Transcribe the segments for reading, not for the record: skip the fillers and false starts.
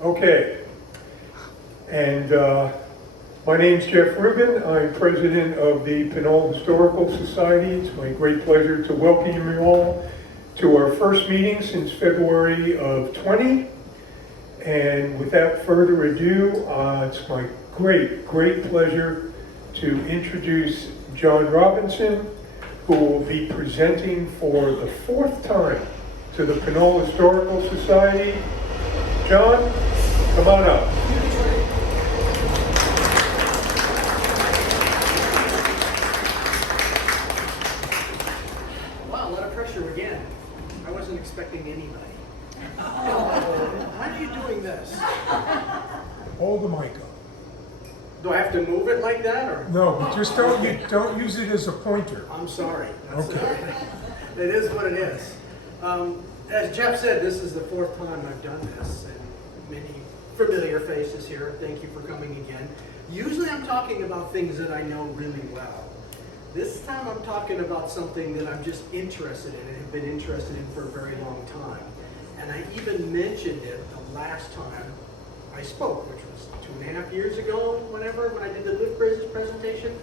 Okay, and my name's Jeff Rubin. I'm president of the Pinole Historical Society. It's my great pleasure to welcome you all to our first meeting since February of 20. And without further ado, it's my great pleasure to introduce John Robinson, who will be presenting for the fourth time to the Pinole Historical Society. John, come on up. Wow, a lot of pressure again. I wasn't expecting anybody. How are you doing this? Hold the mic up. Do I have to move it like that, or? No, just don't use it as a pointer. I'm sorry. Okay. It is what it is. As Jeff said, this is the fourth time I've done this, and many familiar faces here. Thank you for coming again. Usually I'm talking about things that I know really well. This time I'm talking about something that I'm just interested in and have been interested in for a very long time. And I even mentioned it the last time I spoke, which was 2.5 years ago, when I did the Lift Bridges presentation.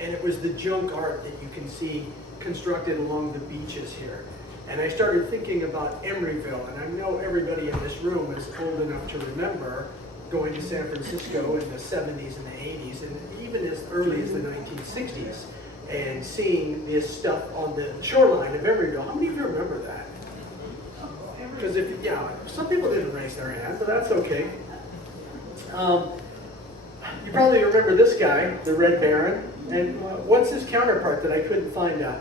And it was the junk art that you can see constructed along the beaches here. And I started thinking about Emeryville, and I know everybody in this room is old enough to remember going to San Francisco in the 70s and the 80s, and even as early as the 1960s, and seeing this stuff on the shoreline of Emeryville. How many of you remember that? Because some people didn't raise their hand, but that's okay. You probably remember this guy, the Red Baron, and what's his counterpart that I couldn't find out?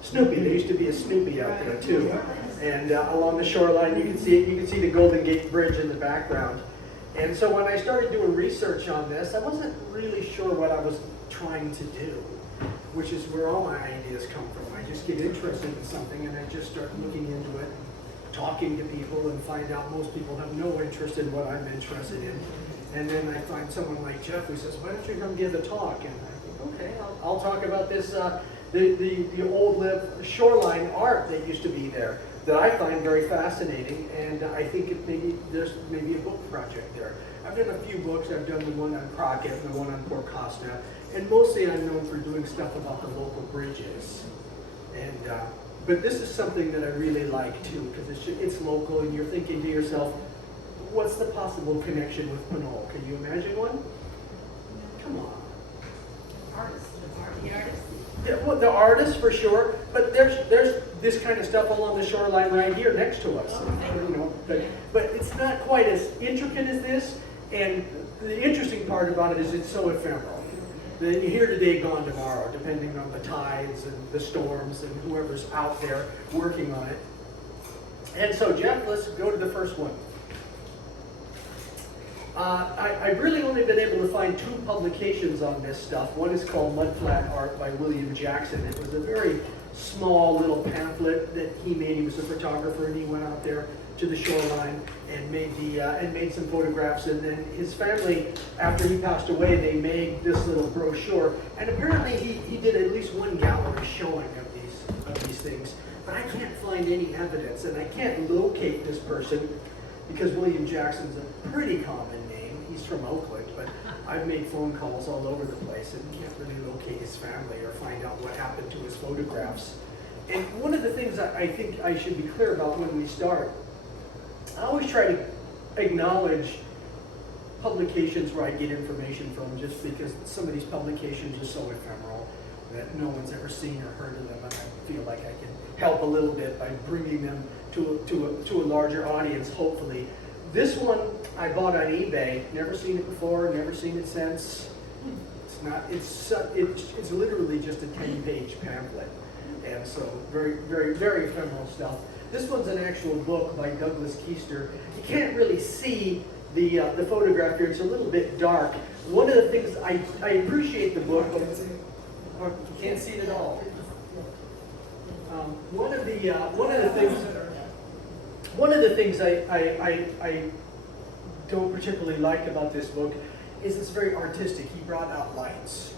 Snoopy. There used to be a Snoopy out there too, and along the shoreline you can see the Golden Gate Bridge in the background. And so when I started doing research on this, I wasn't really sure what I was trying to do, which is where all my ideas come from. I just get interested in something and I just start looking into it, talking to people, and find out most people have no interest in what I'm interested in. And then I find someone like Jeff who says, why don't you come give a talk? And I think, okay, I'll talk about this, the old shoreline art that used to be there that I find very fascinating, and I think there's maybe a book project there. I've done a few books. I've done the one on Crockett and the one on Port Costa, and mostly I'm known for doing stuff about the local bridges. And but this is something that I really like too, because it's local, and you're thinking to yourself, what's the possible connection with Pinole? Can you imagine one? Come on. The artists. Yeah, well, the artists for sure, but there's this kind of stuff along the shoreline right here next to us. But it's not quite as intricate as this. And the interesting part about it is it's so ephemeral. Then you're here today, gone tomorrow, depending on the tides and the storms and whoever's out there working on it. And so, Jeff, let's go to the first one. I've really only been able to find 2 publications on this stuff. One is called Mudflat Art by William Jackson. It was a very small little pamphlet that he made. He was a photographer, and he went out there to the shoreline and made some photographs. And then his family, after he passed away, they made this little brochure. And apparently he did at least one gallery showing of these things. But I can't find any evidence, and I can't locate this person because William Jackson's a pretty common name. He's from Oakland, but I've made phone calls all over the place and can't really locate his family or find out what happened to his photographs. And one of the things I think I should be clear about when we start, I always try to acknowledge publications where I get information from, just because some of these publications are so ephemeral that no one's ever seen or heard of them, and I feel like I can help a little bit by bringing them to a larger audience, hopefully. This one I bought on eBay. Never seen it before, never seen it since. It's literally just a 10-page pamphlet, and so very ephemeral stuff. This one's an actual book by Douglas Keister. You can't really see the photograph here. It's a little bit dark. One of the things I appreciate the book. You can't see it at all. One of the things I don't particularly like about this book is it's very artistic. He brought out lights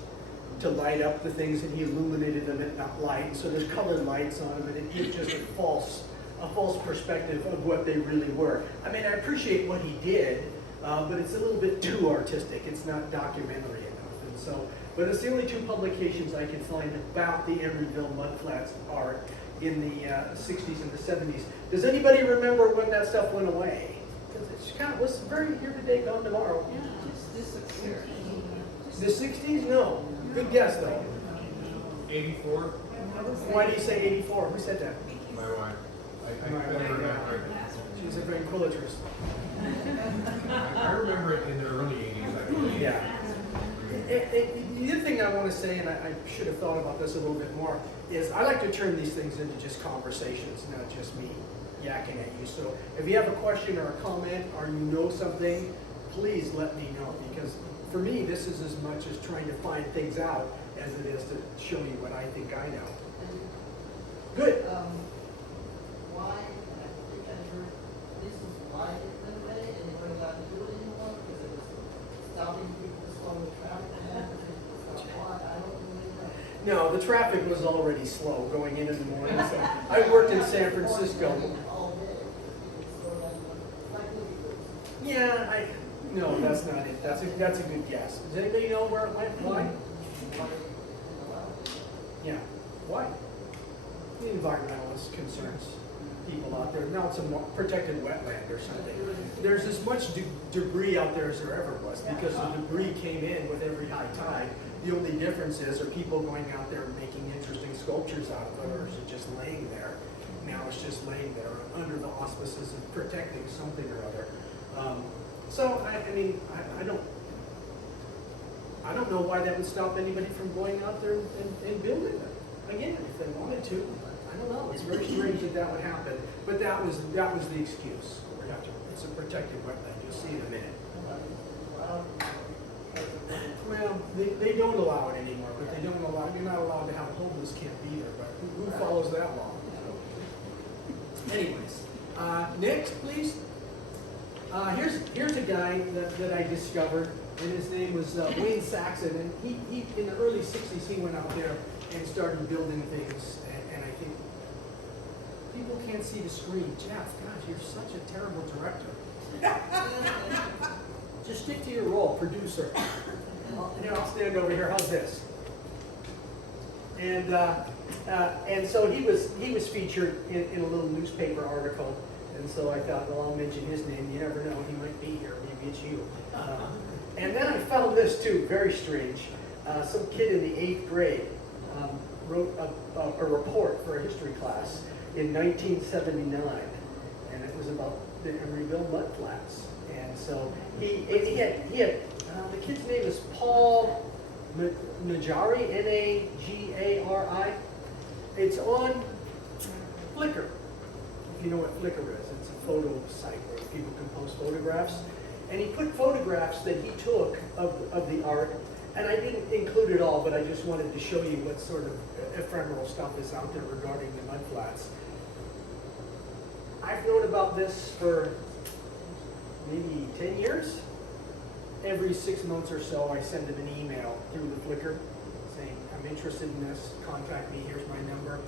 to light up the things, and he illuminated them at light. So there's colored lights on them, and it gives just a a false perspective of what they really were. I mean, I appreciate what he did, but it's a little bit too artistic. It's not documentary enough. And so, but it's the only two publications I can find about the Emeryville Mudflats art in the 60s and the 70s. Does anybody remember when that stuff went away? Because it kind of was very here today, gone tomorrow. Yeah, just disappeared. The 60s? No. Good guess, though. 84? Why do you say 84? Who said that? My wife. I My remember wife, that. She's a tranquillatrist. I remember it in the early 80s, I believe. Yeah. The other thing I want to say, and I should have thought about this a little bit more, is I like to turn these things into just conversations, not just me yakking at you. So if you have a question or a comment or you know something, please let me know, because for me, this is as much as trying to find things out as it is to show you what I think I know. Good. Why, I think I heard, this is why it went away and they weren't allowed to do it anymore because it was stopping people, slowing the traffic down. Why, I don't really know. No, the traffic was already slow going in the morning. So I worked in San Francisco. All day, it was slowed down, like movie groups. Yeah, no, that's not it. That's a good guess. Does anybody know where it went? Why? Yeah, why? The environmentalist concerns people out there. Now it's a more protected wetland or something. There's as much debris out there as there ever was because the debris came in with every high tide. The only difference is, are people going out there and making interesting sculptures out of it, or is it just laying there? Now it's just laying there under the auspices of protecting something or other. So I mean, I don't know why that would stop anybody from going out there and building it again if they wanted to. I don't know. It's very strange that that would happen, but that was the excuse. It's a protected wetland. You'll see in a minute. Well, they don't allow it anymore, but they don't allow. You're not allowed to have a homeless camp either. But who follows that law? Anyways, next, please. Here's a guy that I discovered, and his name was Wayne Saxon, and he in the early 60s he went out there and started building things, and I think people can't see the screen. Jeff, gosh, you're such a terrible director. Just stick to your role, producer. I'll stand over here. How's this? And so he was featured in a little newspaper article. And so I thought, well, I'll mention his name. You never know, he might be here. Maybe it's you. And then I found this too, very strange. Some kid in the 8th grade wrote a report for a history class in 1979, and it was about the Emeryville Mudflats. And so he had the kid's name is Paul Najari, Nagari. It's on Flickr. If you know what Flickr is, it's a photo site where people can post photographs. And he put photographs that he took of the art, and I didn't include it all, but I just wanted to show you what sort of ephemeral stuff is out there regarding the mudflats. I've known about this for maybe 10 years. Every 6 months or so, I send him an email through the Flickr saying, I'm interested in this, contact me, here's my number.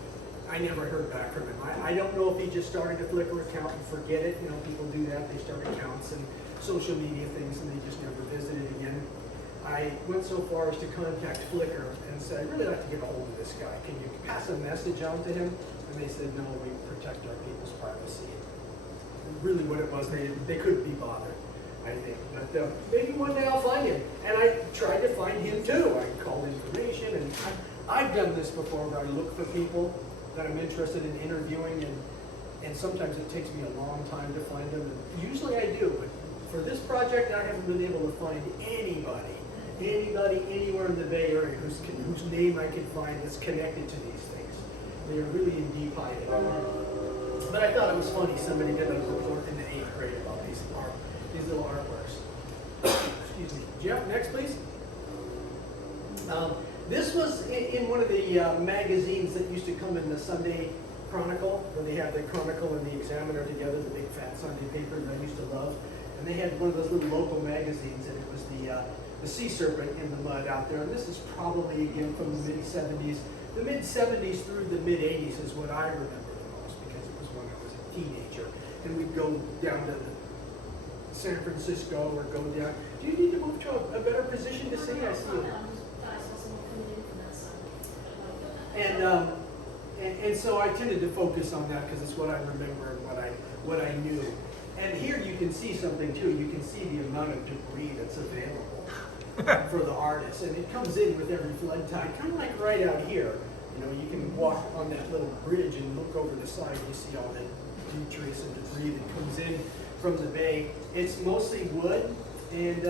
I never heard back from him. I don't know if he just started a Flickr account and forget it. You know, people do that. They start accounts and social media things and they just never visit it again. I went so far as to contact Flickr and said, I'd really like to get a hold of this guy. Can you pass a message on to him? And they said, no, we protect our people's privacy. Really what it was, they couldn't be bothered, I think. But maybe one day I'll find him. And I tried to find him too. I called information, and I've done this before where I look for people that I'm interested in interviewing, and sometimes it takes me a long time to find them. And usually I do, but for this project, I haven't been able to find anybody anywhere in the Bay Area whose name I can find that's connected to these things. They are really in deep hiding. But I thought it was funny, somebody did a report in the 8th grade about these little artworks. Excuse me. Jeff, next please. This was in one of the magazines that used to come in the Sunday Chronicle, where they had the Chronicle and the Examiner together, the big fat Sunday paper that I used to love. And they had one of those little local magazines, and it was the sea serpent in the mud out there. And this is probably, again, from the mid-'70s. The mid-'70s through the mid-'80s is what I remember the most, because it was when I was in teenager. And we'd go down to San Francisco or go down. Do you need to move to a better position to see? I see you. And so I tended to focus on that because it's what I remember and what I knew. And here you can see something too. You can see the amount of debris that's available for the artist, and it comes in with every flood tide, kind of like right out here. You know, you can walk on that little bridge and look over the side. You see all the detritus and debris that comes in from the bay. It's mostly wood and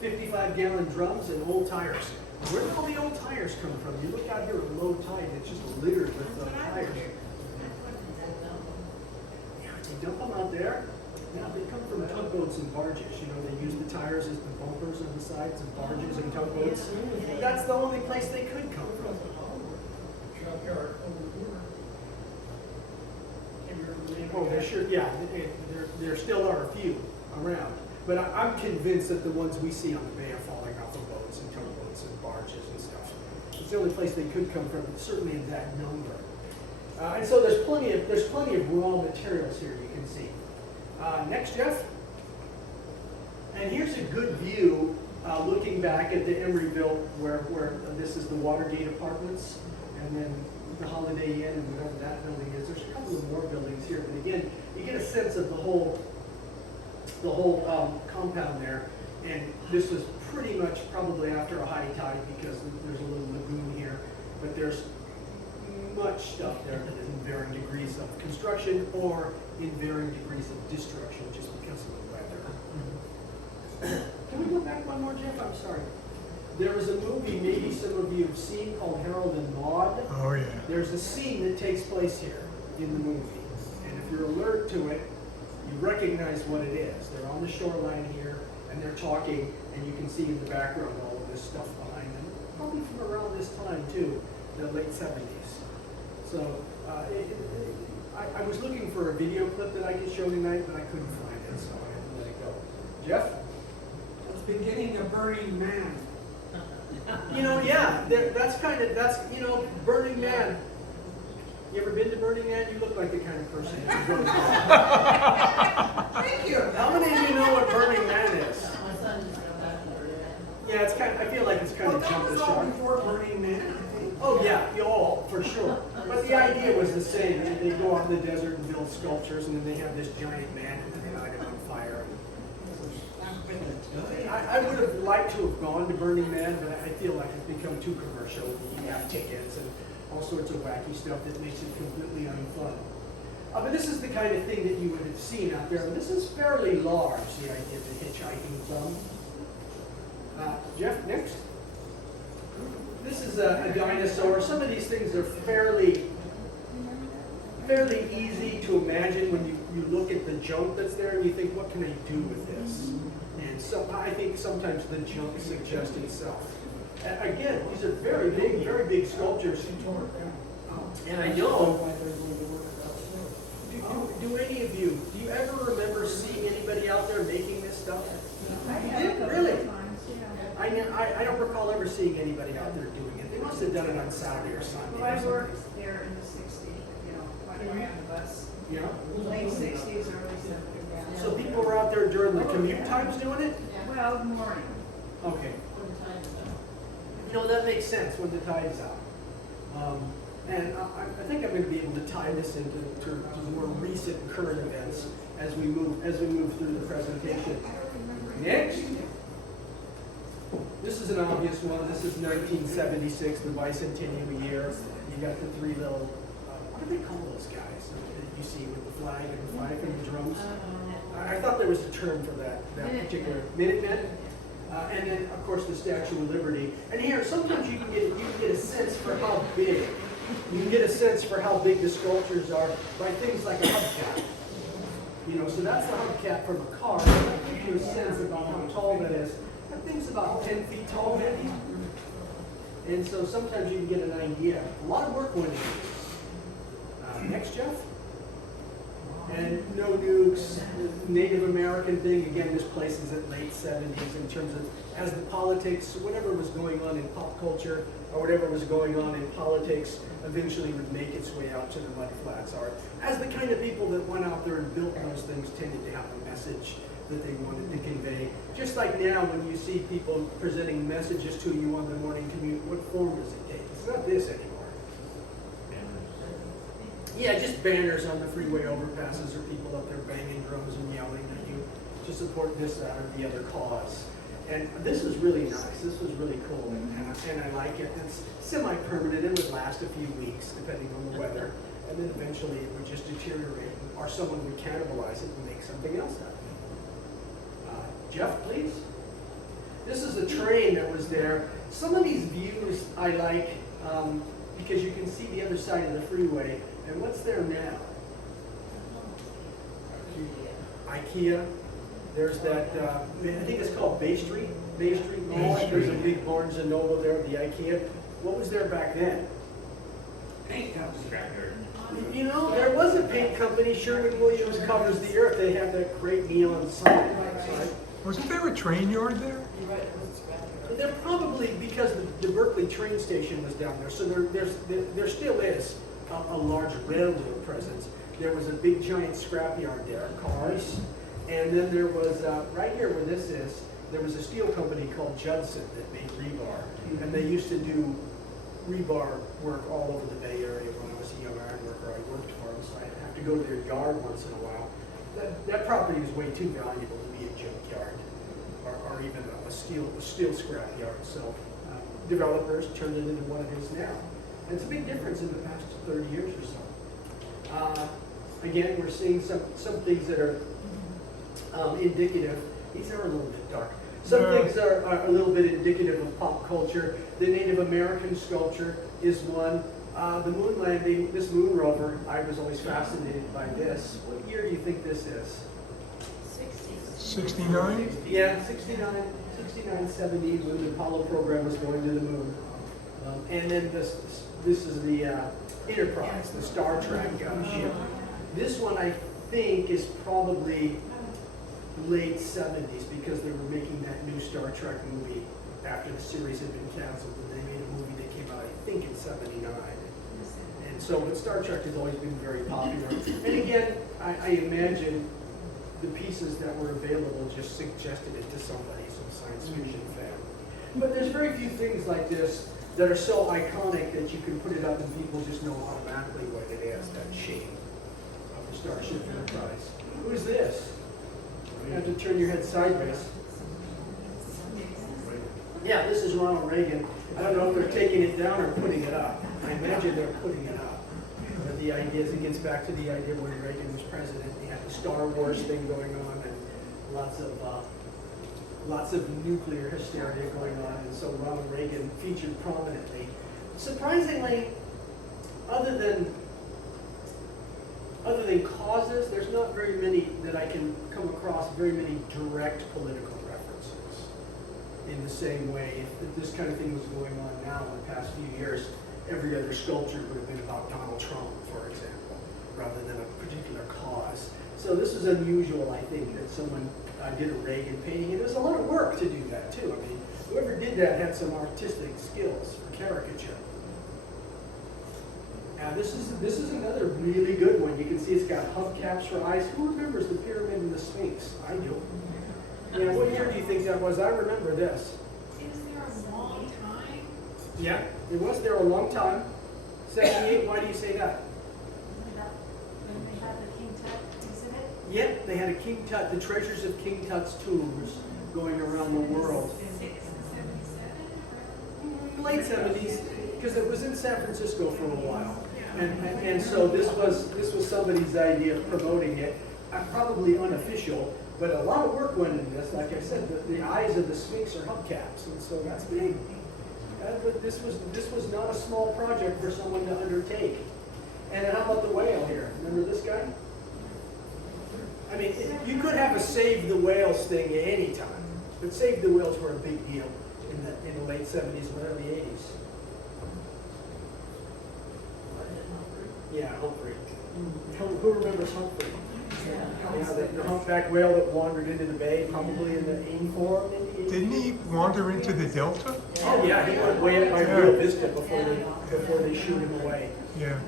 55-gallon drums and old tires. Where did all the old tires come from? You look out here at low tide, and it's just littered with tires. Yeah, they dump them out there. Yeah, they come from tugboats and barges. You know, they use the tires as the bumpers on the sides of barges and tugboats. That's the only place they could come from. Oh, there sure, yeah, there still are a few around. But I'm convinced that the ones we see on the bay are falling off of boats and tugboats and barges and stuff. It's the only place they could come from, certainly in that number. And so there's plenty of raw materials here you can see. Next, Jeff. And here's a good view looking back at the Emeryville, where this is the Watergate Apartments, and then the Holiday Inn and whatever that building is. There's a couple of more buildings here, but again, you get a sense of the whole compound there. And this was pretty much probably after a high tide because there's a little lagoon here, but there's much stuff there that is in varying degrees of construction or in varying degrees of destruction just because of the weather. Can we go back one more, Jeff? I'm sorry. There was a movie maybe some of you have seen called Harold and Maude. Oh, yeah. There's a scene that takes place here in the movie. And if you're alert to it, you recognize what it is. They're on the shoreline here, and they're talking, and you can see in the background all of this stuff behind them. Probably from around this time, too, the late 70s. So I was looking for a video clip that I could show tonight, but I couldn't find it, so I had to let it go. Jeff? It's beginning of Burning Man. You know, yeah, that's you know, Burning Man. You ever been to Burning Man? You look like the kind of person who should go to Burning Man. Thank you. How many of you know what Burning Man is? My son just got back from Burning Man. Yeah, it's kind of, I feel like it's kind Well, of that jumped the was all shark. before Burning Man, I think. Oh, yeah, for sure. But the idea was the same. They go out in the desert and build sculptures, and then they have this giant man, and then they light him on fire. I would have liked to have gone to Burning Man, but I feel like it's become too commercial. You have tickets and all sorts of wacky stuff that makes it completely unfun. But this is the kind of thing that you would have seen out there, and this is fairly large, the idea of the hitchhiking club. Jeff, next. This is a dinosaur. Some of these things are fairly easy to imagine when you look at the junk that's there and you think, what can I do with this? And so I think sometimes the junk suggests itself. Again, these are very big sculptures. And I know, do any of you, do you ever remember seeing anybody out there making this stuff? Really? I don't recall ever seeing anybody out there doing it. They must have done it on Saturday or Sunday. Well, I worked there in the 60s, when I ran the bus, Yeah. late 60s, early 70s. Yeah. So people were out there during the commute times doing it? Well, morning. Okay. When the time's done. You know, that makes sense when the tide is out. And I think I'm going to be able to tie this into more recent current events as we move through the presentation. Next. This is an obvious one. This is 1976, the bicentennial year. You got the three little, what do they call those guys that you see with the flag and the fife and the drums? I thought there was a term for that particular Minutemen. And then, of course, the Statue of Liberty. And here, sometimes you can get a sense for how big. You can get a sense for how big the sculptures are by things like a hubcap. You know, so that's the hubcap from a car. That gives you a sense about how tall that is. That thing's about 10 feet tall, maybe. And so sometimes you can get an idea. A lot of work went into this. Next, Jeff. And no nukes, the Native American thing, again, this place is at late 70s in terms of, as the politics, whatever was going on in pop culture, or whatever was going on in politics, eventually would make its way out to the mudflats. Or as the kind of people that went out there and built those things tended to have a message that they wanted to convey. Just like now, when you see people presenting messages to you on the morning commute, what form does it take? It's not this anymore. Yeah, just banners on the freeway overpasses, or people up there banging drums and yelling at you to support this, that, or the other cause. And this was really nice. This was really cool, and I like it. It's semi-permanent. It would last a few weeks, depending on the weather, and then eventually it would just deteriorate, or someone would cannibalize it and make something else out of it. Jeff, please. This is a train that was there. Some of these views I like because you can see the other side of the freeway. And what's there now? IKEA. There's that, I think it's called Bay Street. Bay Street Mall. There's a big Barnes and Noble there, the IKEA. What was there back then? Paint company. You know, there was a paint company, Sherwin-Williams Covers the Earth. They had that great neon sign outside. Wasn't there a train yard there? You're right, it was scrappy. They're probably, because the Berkeley train station was down there, so there still is a large railroad presence. There was a big giant scrapyard there, cars, and then there was, right here where this is, there was a steel company called Judson that made rebar, and they used to do rebar work all over the Bay Area when I was a young iron worker. I worked for them, so I'd have to go to their yard once in a while. That property was way too valuable to be a junkyard, or even a steel scrap yard. So developers turned it into what it is now. And it's a big difference in the past 30 years or so. Again, we're seeing some things that are indicative. These are a little bit dark. Some things are a little bit indicative of pop culture. The Native American sculpture is one. The moon landing, this moon rover, I was always fascinated by this. What year do you think this is? 69? Yeah, 69, 70, when the Apollo program was going to the moon. And then this is the Enterprise, the Star Trek ship. This one, I think, is probably late 70s, because they were making that new Star Trek movie after the series had been canceled, and they made a movie that came out, I think, in 79. And so, but Star Trek has always been very popular. And again, I imagine the pieces that were available just suggested it to somebody, some science fiction fan. But there's very few things like this that are so iconic that you can put it up and people just know automatically what it is, that shape of the Starship Enterprise. Who is this? You have to turn your head sideways. Yeah, this is Ronald Reagan. I don't know if they're taking it down or putting it up. I imagine they're putting it up. But the idea is, it gets back to the idea when Reagan was president, he had the Star Wars thing going on, and lots of nuclear hysteria going on, and so Ronald Reagan featured prominently. Surprisingly, other than causes, there's not very many that I can come across, very many direct political references. In the same way, if this kind of thing was going on now in the past few years, every other sculpture would have been about Donald Trump, for example, rather than a particular cause. So this is unusual, I think, that someone did a Reagan painting. And there's a lot of work to do that, too. I mean, whoever did that had some artistic skills for caricature. Now, this is another really good one. You can see it's got hubcaps for eyes. Who remembers the Pyramid and the Sphinx? I do. Yeah, what year do you think that was? I remember this. It was there a long time. Yeah, it was there a long time. 78, why do you say that? When they had the King Tut exhibit. Yep, they had a King Tut, the treasures of King Tut's tombs going around the world. 77 Late 70s, because it was in San Francisco for a while. And so this was somebody's idea of promoting it, probably unofficial, but a lot of work went into this. Like I said, the eyes of the Sphinx are hubcaps, and so that's big. But this was not a small project for someone to undertake. And how about the whale here? Remember this guy? I mean, you could have a Save the Whales thing at any time, but Save the Whales were a big deal in the late 70s and early 80s. Yeah, Humphrey. Who remembers Humphrey? Yeah, the humpback whale that wandered into the bay, probably in the 84, maybe. Didn't he wander into the delta? Oh, yeah, he went way up by Rio Vista before they shoot him away. Yeah.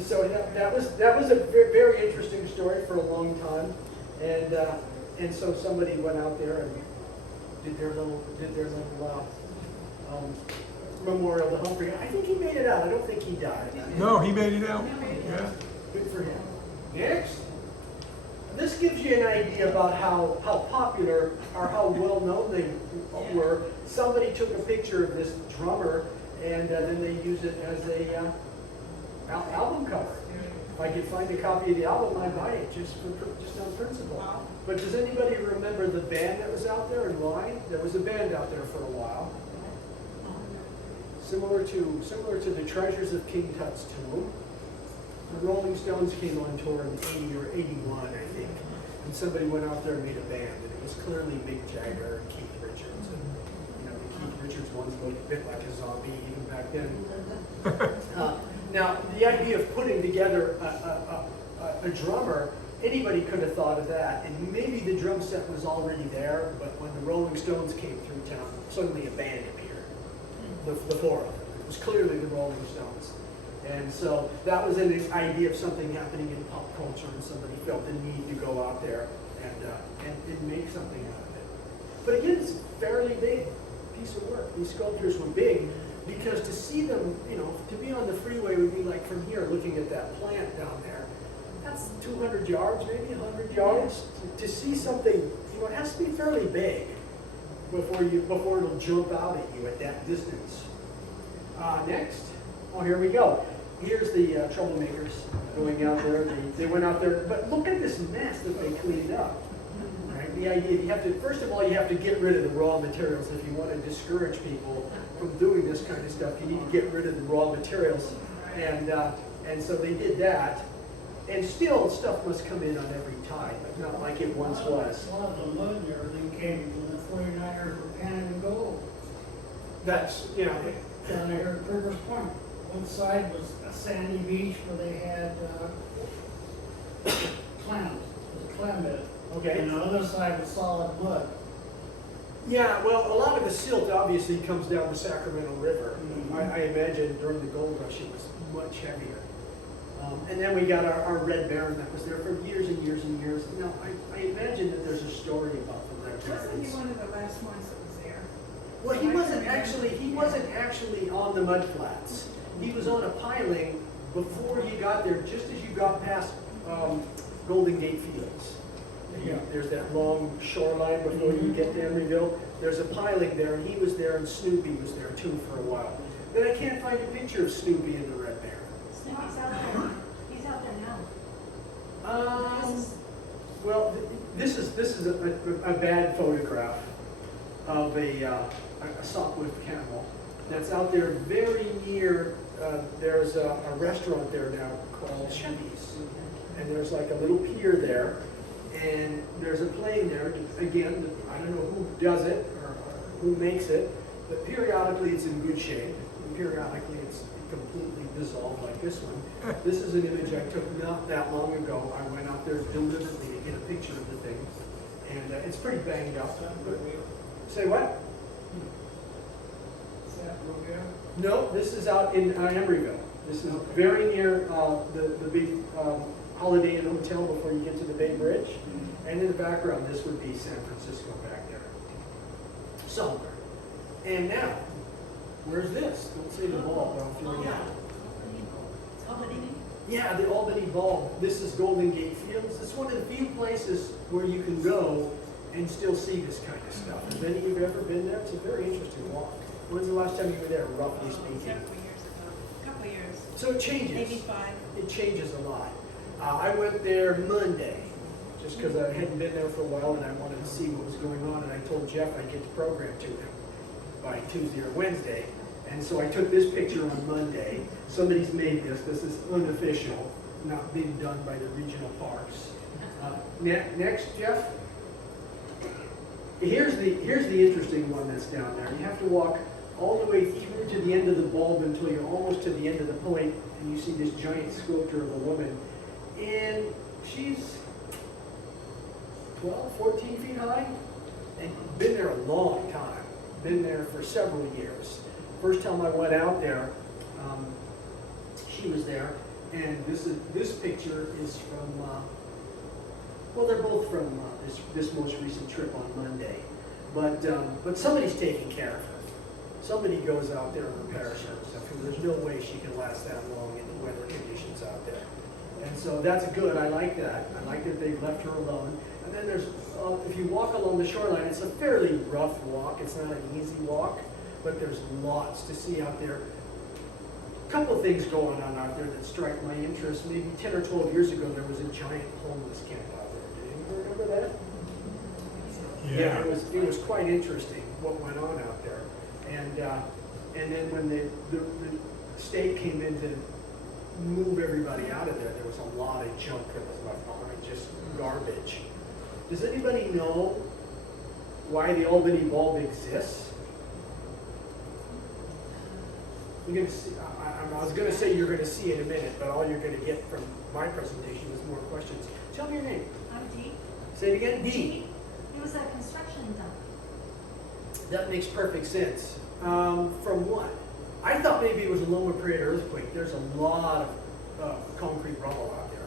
So that was a very interesting story for a long time, and so somebody went out there and did their little memorial to Humphrey. I think he made it out. I don't think he died. No, he made it out. Yeah. Good for him. Next. This gives you an idea about how popular or how well known they were. Somebody took a picture of this drummer and then they used it as a album cover. If I could find a copy of the album, I'd buy it just on principle. But does anybody remember the band that was out there and why? There was a band out there for a while. Similar to the Treasures of King Tut's tomb. The Rolling Stones came on tour in 80 or 81, I think. And somebody went out there and made a band. And it was clearly Mick Jagger and Keith Richards. And, the Keith Richards ones looked a bit like a zombie even back then. Now, the idea of putting together a drummer, anybody could have thought of that. And maybe the drum set was already there, but when the Rolling Stones came through town, suddenly a band appeared. The four of them. It was clearly the Rolling Stones. And so that was an idea of something happening in pop culture, and somebody felt the need to go out there and make something out of it. But again, it's a fairly big piece of work. These sculptures were big because to see them, to be on the freeway would be like from here looking at that plant down there. That's 200 yards, maybe 100 yards. To see something, it has to be fairly big before it'll jump out at you at that distance. Next. Oh, here we go. Here's the troublemakers going out there. They went out there, but look at this mess that they cleaned up. Right? The idea, first of all, you have to get rid of the raw materials if you want to discourage people from doing this kind of stuff. You need to get rid of the raw materials, and so they did that. And still, stuff must come in on every tide, but not like it once was. A lot of the mud and everything came from the 49ers were panning and gold. That's, Down there at Rivers Point. One side was a sandy beach where they had clams. It was a clam bed. Okay. And the other side was solid mud. Yeah, well, a lot of the silt obviously comes down the Sacramento River. Mhm. I imagine during the gold rush it was much heavier. And then we got our Red Baron that was there for years and years and years. Now, I imagine that there's a story about the Red Wasn't Baron. he one of the last ones that was there? Well, he wasn't actually on the mudflats. He was on a piling before you got there, just as you got past Golden Gate Fields. There's that long shoreline before you get to Emeryville. There's a piling there, and he was there, and Snoopy was there too for a while. Then I can't find a picture of Snoopy in the Red Baron. Snoopy's out there. He's out there now. Well, this is a bad photograph of a softwood camel that's out there very near. There's a restaurant there now called Chevy's, and there's like a little pier there, and there's a plane there. Again, I don't know who does it or who makes it, but periodically it's in good shape, and periodically it's completely dissolved like this one. This is an image I took not that long ago. I went out there deliberately to get a picture of the thing, and it's pretty banged up. Say what? Is that Rodeo? No, this is out in Emeryville. This is very near the big Holiday Inn Hotel before you get to the Bay Bridge. And in the background, this would be San Francisco back there. Somewhere. And now, where's this? Don't say the ball, but I'll throw you out. Yeah, the Albany Ball. This is Golden Gate Fields. It's one of the few places where you can go and still see this kind of stuff. Has any of you ever been there? It's a very interesting walk. When's the last time you were there, roughly speaking? Several years ago. A couple of years. So it changes. Maybe 5. It changes a lot. I went there Monday, just because I hadn't been there for a while and I wanted to see what was going on. And I told Jeff I'd get the program to him by Tuesday or Wednesday. And so I took this picture on Monday. Somebody's made this. This is unofficial, not being done by the regional parks. Next, Jeff. Here's the interesting one that's down there. You have to walk all the way through to the end of the bulb until you're almost to the end of the point, and you see this giant sculpture of a woman. And she's 12, 14 feet high, and been there a long time. Been there for several years. First time I went out there, she was there, and this picture is from, well, they're both from this most recent trip on Monday. But somebody's taking care of her. Somebody goes out there and repairs her and stuff, because there's no way she can last that long in the weather conditions out there. And so that's good, I like that. I like that they've left her alone. And then there's, if you walk along the shoreline, it's a fairly rough walk. It's not an easy walk, but there's lots to see out there. A couple of things going on out there that strike my interest. Maybe 10 or 12 years ago, there was a giant homeless camp out there. Did anyone remember that? Yeah, it was quite interesting what went on out there. And then when the state came in to move everybody out of there, there was a lot of junk that was left behind, just garbage. Does anybody know why the Albany bulb exists? You're gonna see, I was going to say you're going to see in a minute, but all you're going to get from my presentation is more questions. Tell me your name. I'm Dee. Say it again. Dee. It was a construction dump. That makes perfect sense. From what? I thought maybe it was a Loma Prieta earthquake. There's a lot of concrete rubble out there.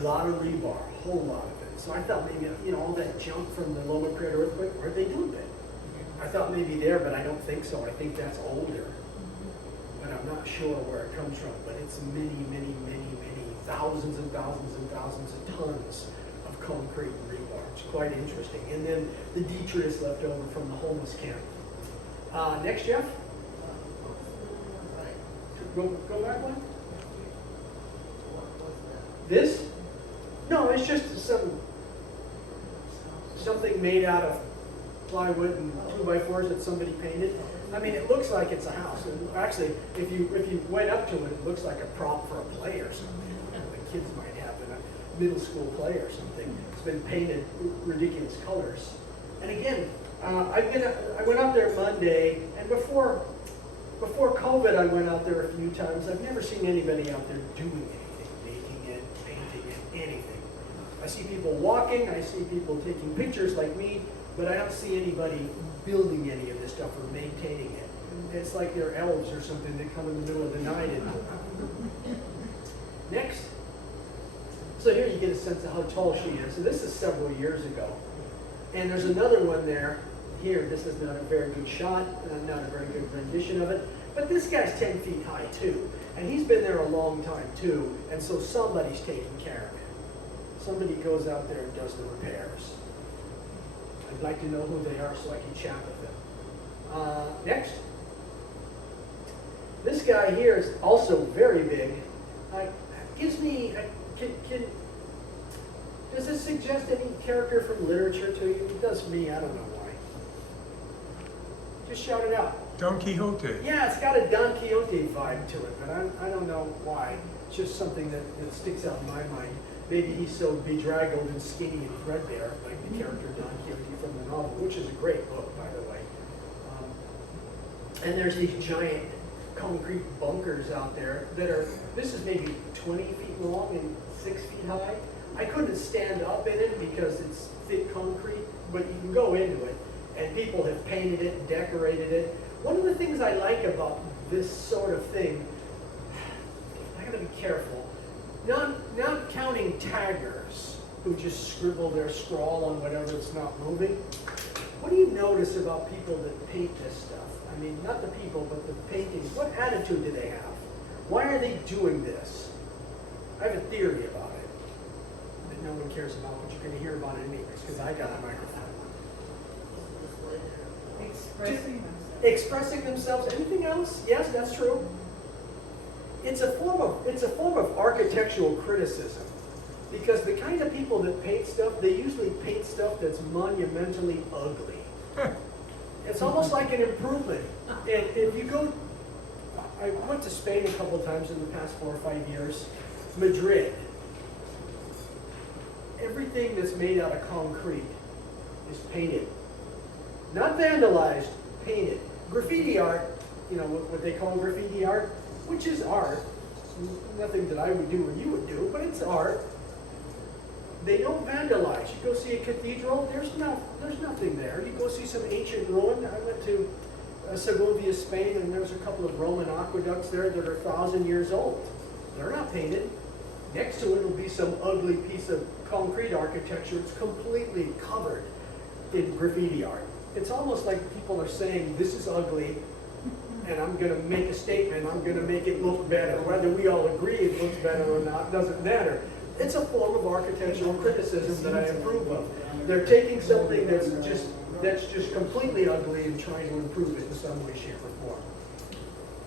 A lot of rebar, a whole lot of it. So I thought maybe, all that junk from the Loma Prieta earthquake, where they doing it? I thought maybe there, but I don't think so. I think that's older. But I'm not sure where it comes from. But it's many, many, many, many thousands and thousands and thousands of tons of concrete and rebar. It's quite interesting. And then the detritus left over from the homeless camp. Next, Jeff? Go back one. This? No, it's just something made out of plywood and 2x4s that somebody painted. I mean, it looks like it's a house. And actually, if you went up to it, it looks like a prop for a play or something. The kids might have in a middle school play or something. It's been painted ridiculous colors. And again, I went out there Monday, and before COVID, I went out there a few times. I've never seen anybody out there doing anything, making it, painting it, anything. I see people walking, I see people taking pictures like me, but I don't see anybody building any of this stuff or maintaining it. It's like they're elves or something that come in the middle of the night and next. So here you get a sense of how tall she is. So this is several years ago. And there's another one there. Here, this is not a very good shot, not a very good rendition of it. But this guy's 10 feet high too. And he's been there a long time too. And so somebody's taking care of it. Somebody goes out there and does the repairs. I'd like to know who they are so I can chat with them. Next. This guy here is also very big. Gives me, does this suggest any character from literature to you? It does me, I don't know why. Just shout it out. Don Quixote. Yeah, it's got a Don Quixote vibe to it, but I don't know why. It's just something that sticks out in my mind. Maybe he's so bedraggled and skinny and threadbare, like the character Don Quixote from the novel, which is a great book, by the way. And there's these giant concrete bunkers out there that are, this is maybe 20 feet long and 6 feet high. I couldn't stand up in it because it's thick concrete, but you can go into it, and people have painted it and decorated it. One of the things I like about this sort of thing, I gotta be careful, not counting taggers who just scribble their scrawl on whatever that's not moving. What do you notice about people that paint this stuff? I mean, not the people, but the paintings. What attitude do they have? Why are they doing this? I have a theory about it that no one cares about, but you're going to hear about it anyways, because I got a microphone. Expressing themselves. Anything else? Yes, that's true. It's a form of architectural criticism, because the kind of people that paint stuff, they usually paint stuff that's monumentally ugly. It's almost like an improvement. And if you go, I went to Spain a couple of times in the past 4 or 5 years. Madrid. Everything that's made out of concrete is painted. Not vandalized, painted. Graffiti art, what they call graffiti art, which is art. Nothing that I would do or you would do, but it's art. They don't vandalize. You go see a cathedral, there's nothing there. You go see some ancient ruin. I went to Segovia, Spain, and there's a couple of Roman aqueducts there that are 1,000 years old. They're not painted. Next to it will be some ugly piece of concrete architecture. It's completely covered in graffiti art. It's almost like people are saying, this is ugly, and I'm going to make a statement. I'm going to make it look better. Whether we all agree it looks better or not doesn't matter. It's a form of architectural criticism that I approve of. They're taking something that's just completely ugly and trying to improve it in some way, shape, or form.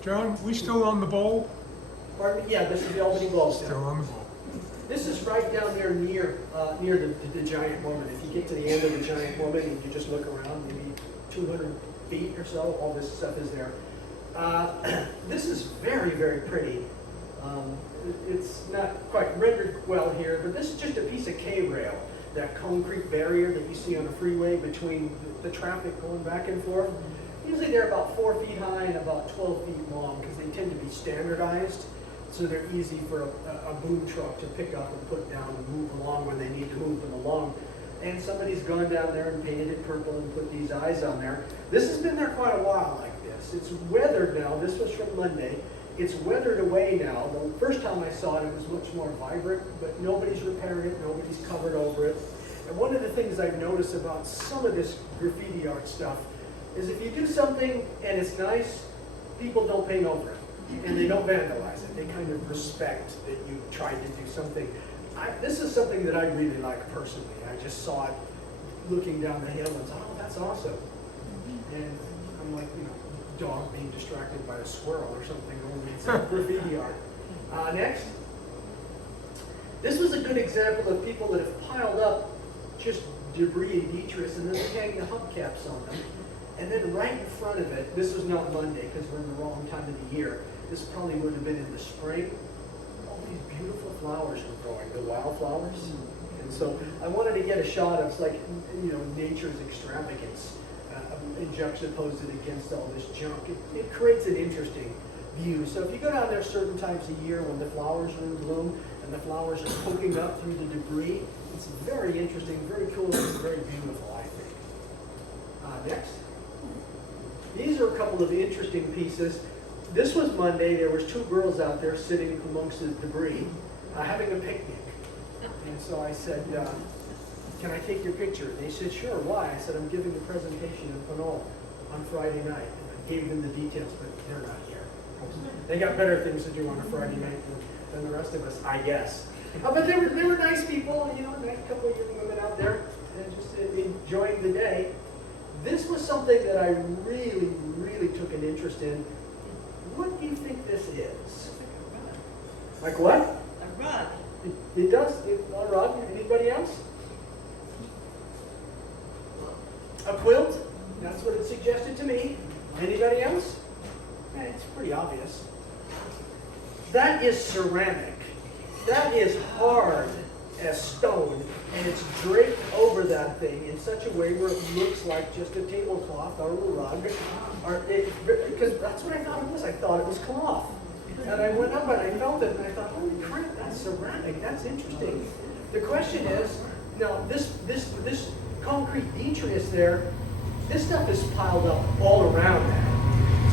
John, we still on the bowl? Pardon me? Yeah, this is the Albany Ball Still Center. on the bowl. This is right down there near the giant woman. If you get to the end of the giant woman and you just look around, maybe 200 feet or so, all this stuff is there. This is very, very pretty. It's not quite rendered well here, but this is just a piece of K-rail, that concrete barrier that you see on a freeway between the traffic going back and forth. Usually they're about 4 feet high and about 12 feet long because they tend to be standardized, so they're easy for a boom truck to pick up and put down and move along when they need to move them along. And somebody's gone down there and painted it purple and put these eyes on there. This has been there quite a while like this. It's weathered now. This was from Monday. It's weathered away now. The first time I saw it, it was much more vibrant, but nobody's repaired it, nobody's covered over it. And one of the things I've noticed about some of this graffiti art stuff is if you do something and it's nice, people don't paint over it, and they don't vandalize it. They kind of respect that you tried to do something. This is something that I really like personally. I just saw it looking down the hill and thought, oh, that's awesome. And I'm like, dog being distracted by a squirrel or something, only it's graffiti art. Next. This was a good example of people that have piled up just debris and detritus and then they hang the hubcaps on them. And then right in front of it, this was not Monday because we're in the wrong time of the year. This probably would have been in the spring. All these beautiful flowers were growing, the wildflowers. And so I wanted to get a shot of like, nature's extravagance. And juxtapose it against all this junk. It creates an interesting view. So if you go down there certain times a year when the flowers are in bloom and the flowers are poking up through the debris, it's very interesting, very cool, and very beautiful, I think. Next. These are a couple of interesting pieces. This was Monday. There was 2 girls out there sitting amongst the debris, having a picnic. And so I said, can I take your picture? They said, sure, why? I said, I'm giving a presentation in Pinole on Friday night. And I gave them the details, but they're not here. They got better things to do on a Friday night than the rest of us, I guess. But they were nice people, nice couple of young women out there and just enjoying the day. This was something that I really, really took an interest in. What do you think this is? Like what? A rug. It does, a rug. Anybody else? A quilt? That's what it suggested to me. Anybody else? It's pretty obvious. That is ceramic. That is hard as stone, and it's draped over that thing in such a way where it looks like just a tablecloth or a rug. Because that's what I thought it was. I thought it was cloth. And I went up and I felt it, and I thought, holy crap, that's ceramic. That's interesting. The question is, now this concrete detritus there, this stuff is piled up all around that.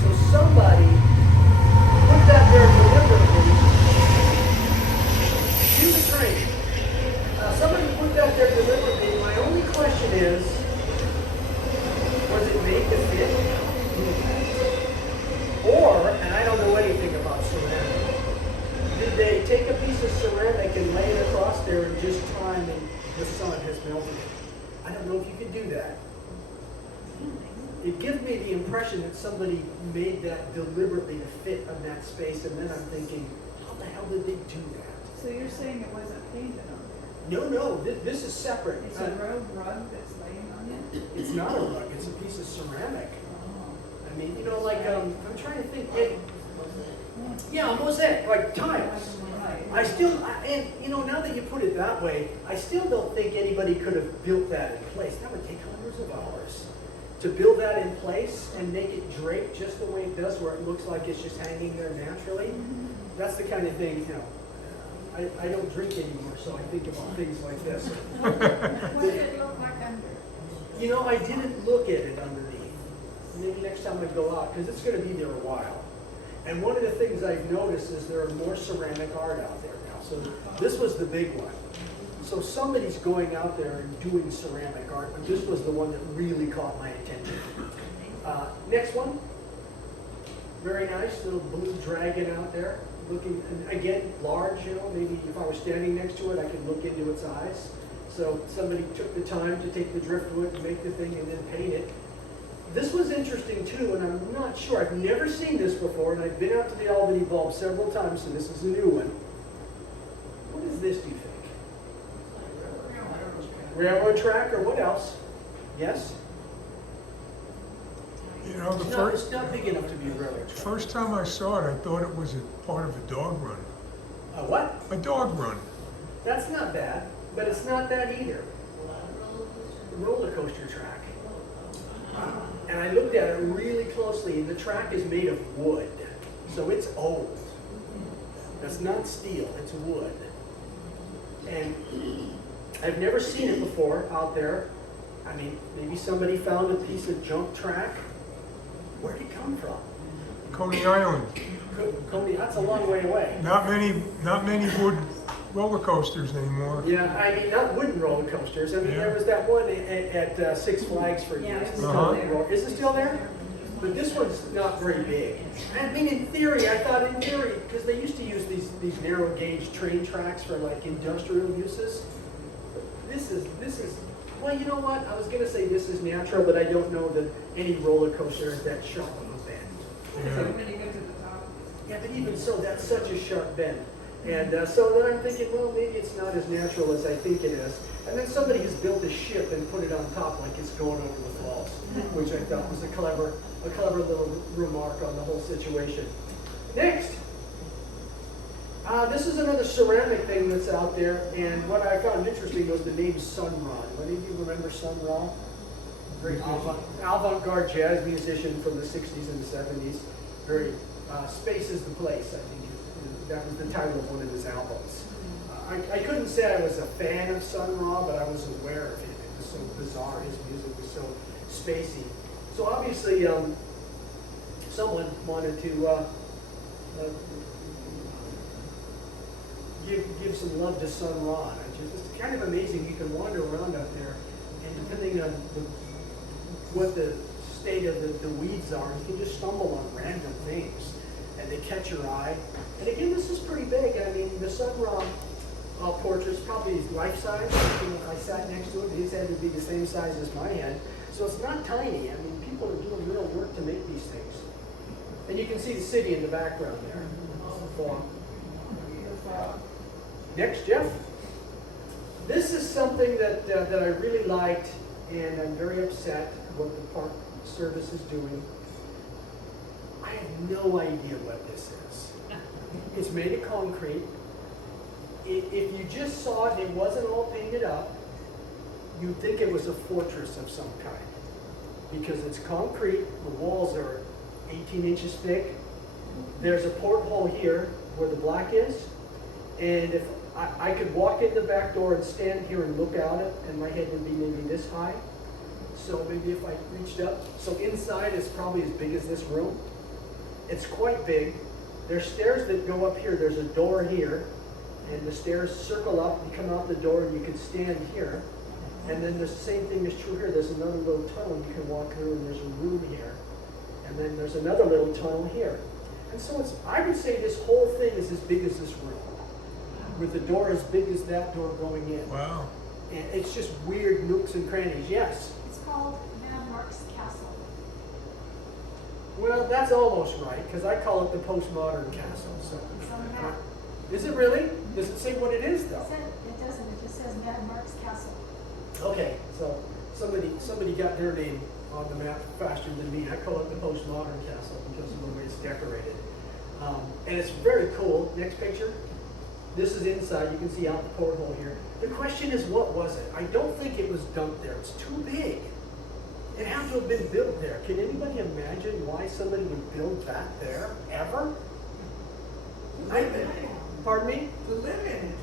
So somebody put that there deliberately. Do the train. Somebody put that there deliberately. My only question is, was it made to fit? Or, and I don't know anything about ceramic, did they take a piece of ceramic and lay it across there in just time and the sun has melted it? I don't know if you could do that. It gives me the impression that somebody made that deliberately to fit on that space, and then I'm thinking, how the hell did they do that? So you're saying it wasn't painted on there? No, this is separate. It's a rug that's laying on it? It's not a rug, it's a piece of ceramic. I mean, I'm trying to think. Yeah, a mosaic, like tiles. Now that you put it that way, I still don't think anybody could have built that in place. That would take hundreds of hours to build that in place and make it drape just the way it does, where it looks like it's just hanging there naturally. That's the kind of thing, I don't drink anymore, so I think about things like this. What did it look like under? You know, I didn't look at it underneath. Maybe next time I go out, because it's gonna be there a while. And one of the things I've noticed is there are more ceramic art out there now. So this was the big one. So somebody's going out there and doing ceramic art, but this was the one that really caught my attention. Next one. Very nice, little blue dragon out there. Looking, and again, large, you know, maybe if I was standing next to it, I could look into its eyes. So somebody took the time to take the driftwood and make the thing and then paint it. This was interesting too, and I'm not sure, I've never seen this before, and I've been out to the Albany Bulb several times, so this is a new one. What is this, do you think? Railroad track, or what else? Yes? You know, the It's not big enough to be a railroad track. first time I saw it, I thought it was a part of a dog run. A what? A dog run. That's not bad, but it's not that either. A roller coaster track. And I looked at it really closely, and the track is made of wood, so it's old. That's not steel, it's wood. And I've never seen it before out there. I mean, maybe somebody found a piece of junk track. Where'd it come from? Coney Island. Coney, that's a long way away. Not many wood roller coasters anymore. Yeah, I mean, not wooden roller coasters. I mean, Yeah. there was that one at Six Flags for Yeah, years. it's still there. Is it still there? But this one's not very big. I mean, in theory, because they used to use these narrow gauge train tracks for like industrial uses. This is, well, you know what? I was gonna say this is natural, but I don't know that any roller coaster is that sharp of a bend. Yeah. When you get to the top. Yeah, but even so, that's such a sharp bend. And so then I'm thinking, well, maybe it's not as natural as I think it is. And then somebody has built a ship and put it on top like it's going over the falls, which I thought was a clever little remark on the whole situation. Next. This is another ceramic thing that's out there, and what I found interesting was the name Sun Ra. Do any of you remember Sun Ra? Great avant-garde jazz musician from the 60s and the 70s. Very, Space is the Place, I think. That was the title of one of his albums. I couldn't say I was a fan of Sun Ra, but I was aware of him. It was so bizarre. His music was so spacey. So obviously, someone wanted to give some love to Sun Ra. It's kind of amazing. You can wander around out there, and depending on what the state of the weeds are, you can just stumble on random things, and they catch your eye. And again, this is pretty big. I mean, the Sun Ra portrait's probably life size. If I sat next to it, his head would be the same size as my head. So it's not tiny. I mean, people are doing real work to make these things. And you can see the city in the background there. Next, Jeff. This is something that I really liked, and I'm very upset what the Park Service is doing. I have no idea what this is. It's made of concrete. If you just saw it, it wasn't all painted up, you'd think it was a fortress of some kind. Because it's concrete, the walls are 18 inches thick. There's a porthole here where the black is. And if I could walk in the back door and stand here and look out it, and my head would be maybe this high. So maybe if I reached up. So inside is probably as big as this room. It's quite big. There's stairs that go up here. There's a door here. And the stairs circle up, you come out the door, and you can stand here. And then the same thing is true here. There's another little tunnel you can walk through, and there's a room here. And then there's another little tunnel here. And so I would say this whole thing is as big as this room, with the door as big as that door going in. Wow. And it's just weird nooks and crannies. Yes? It's called Van Mark's Castle. Well, that's almost right, because I call it the postmodern castle. So, It's on the map. is it really? Does it say what it is, though? It doesn't, it just says Van Mark's Castle. Okay, so somebody got their name on the map faster than me. I call it the postmodern castle because of the way it's decorated. And it's very cool. Next picture. This is inside. You can see out the porthole here. The question is, what was it? I don't think it was dumped there. It's too big. It had to have been built there. Can anybody imagine why somebody would build that there, ever? Pardon me? To live in it.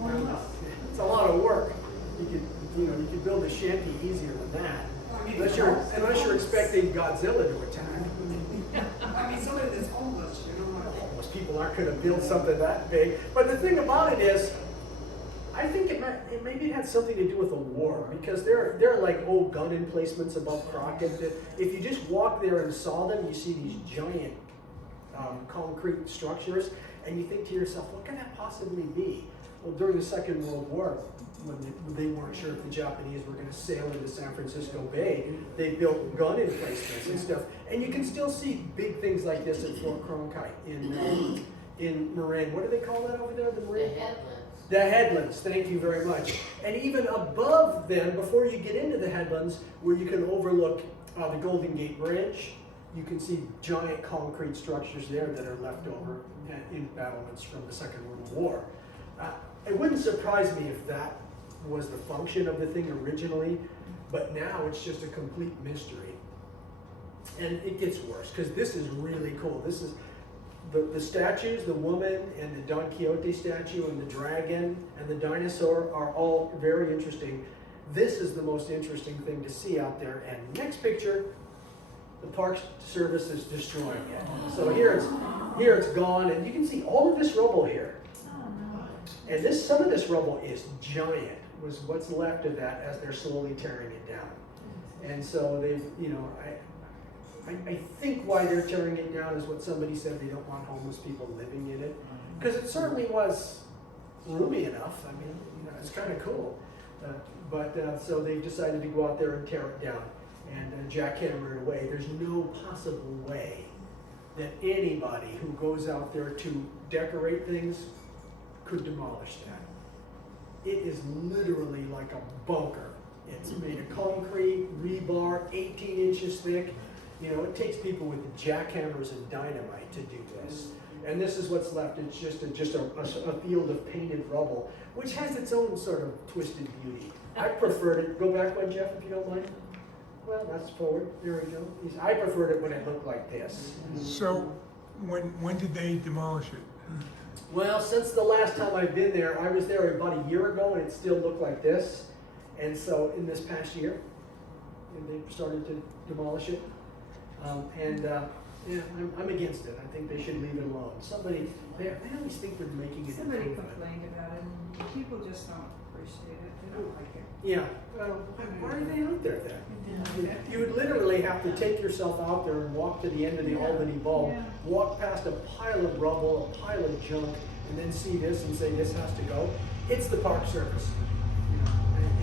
Well, it's a lot of work. You could build a shanty easier than that. Unless you're expecting Godzilla to attack. I mean, somebody that's homeless, you know. Most people aren't going to build something that big. But the thing about it is, I think maybe it had something to do with the war, because there are like old gun emplacements above Crockett that if you just walk there and saw them, you see these giant concrete structures, and you think to yourself, what can that possibly be? Well, during the Second World War, when they weren't sure if the Japanese were going to sail into San Francisco Bay, they built gun emplacements and stuff. And you can still see big things like this at Fort Cronkite in Marin. What do they call that over there? The Marin? The headlands. The headlands, thank you very much. And even above them, before you get into the headlands, where you can overlook the Golden Gate Bridge, you can see giant concrete structures there that are left over in battlements from the Second World War. It wouldn't surprise me if that was the function of the thing originally, but now it's just a complete mystery. And it gets worse, because this is really cool. This is the statues, the woman and the Don Quixote statue and the dragon and the dinosaur are all very interesting. This is the most interesting thing to see out there. And next picture, the Park Service is destroying it. So here it's gone, and you can see all of this rubble here. And some of this rubble is giant, was what's left of that as they're slowly tearing it down. And so they've, I think why they're tearing it down is what somebody said, they don't want homeless people living in it. Because it certainly was roomy enough. I mean, it's kind of cool. So they decided to go out there and tear it down and jackhammer it away. There's no possible way that anybody who goes out there to decorate things could demolish that. It is literally like a bunker. It's made of concrete, rebar, 18 inches thick. It takes people with jackhammers and dynamite to do this. And this is what's left. It's just a field of painted rubble, which has its own sort of twisted beauty. I preferred it. Go back one, Jeff, if you don't mind. Well, that's forward. There we go. I preferred it when it looked like this. So when did they demolish it? Well, since the last time I've been there, I was there about a year ago, and it still looked like this. And so in this past year, they started to demolish it. I'm against it. I think they should leave it alone. They always think they're making it. Somebody improvement. complained about it, and people just don't appreciate it, they don't like it. Yeah. Well, why are they out there then? You would literally have to take yourself out there and walk to the end of the Albany Bulb, walk past a pile of rubble, a pile of junk, and then see this and say this has to go. It's the Park Service.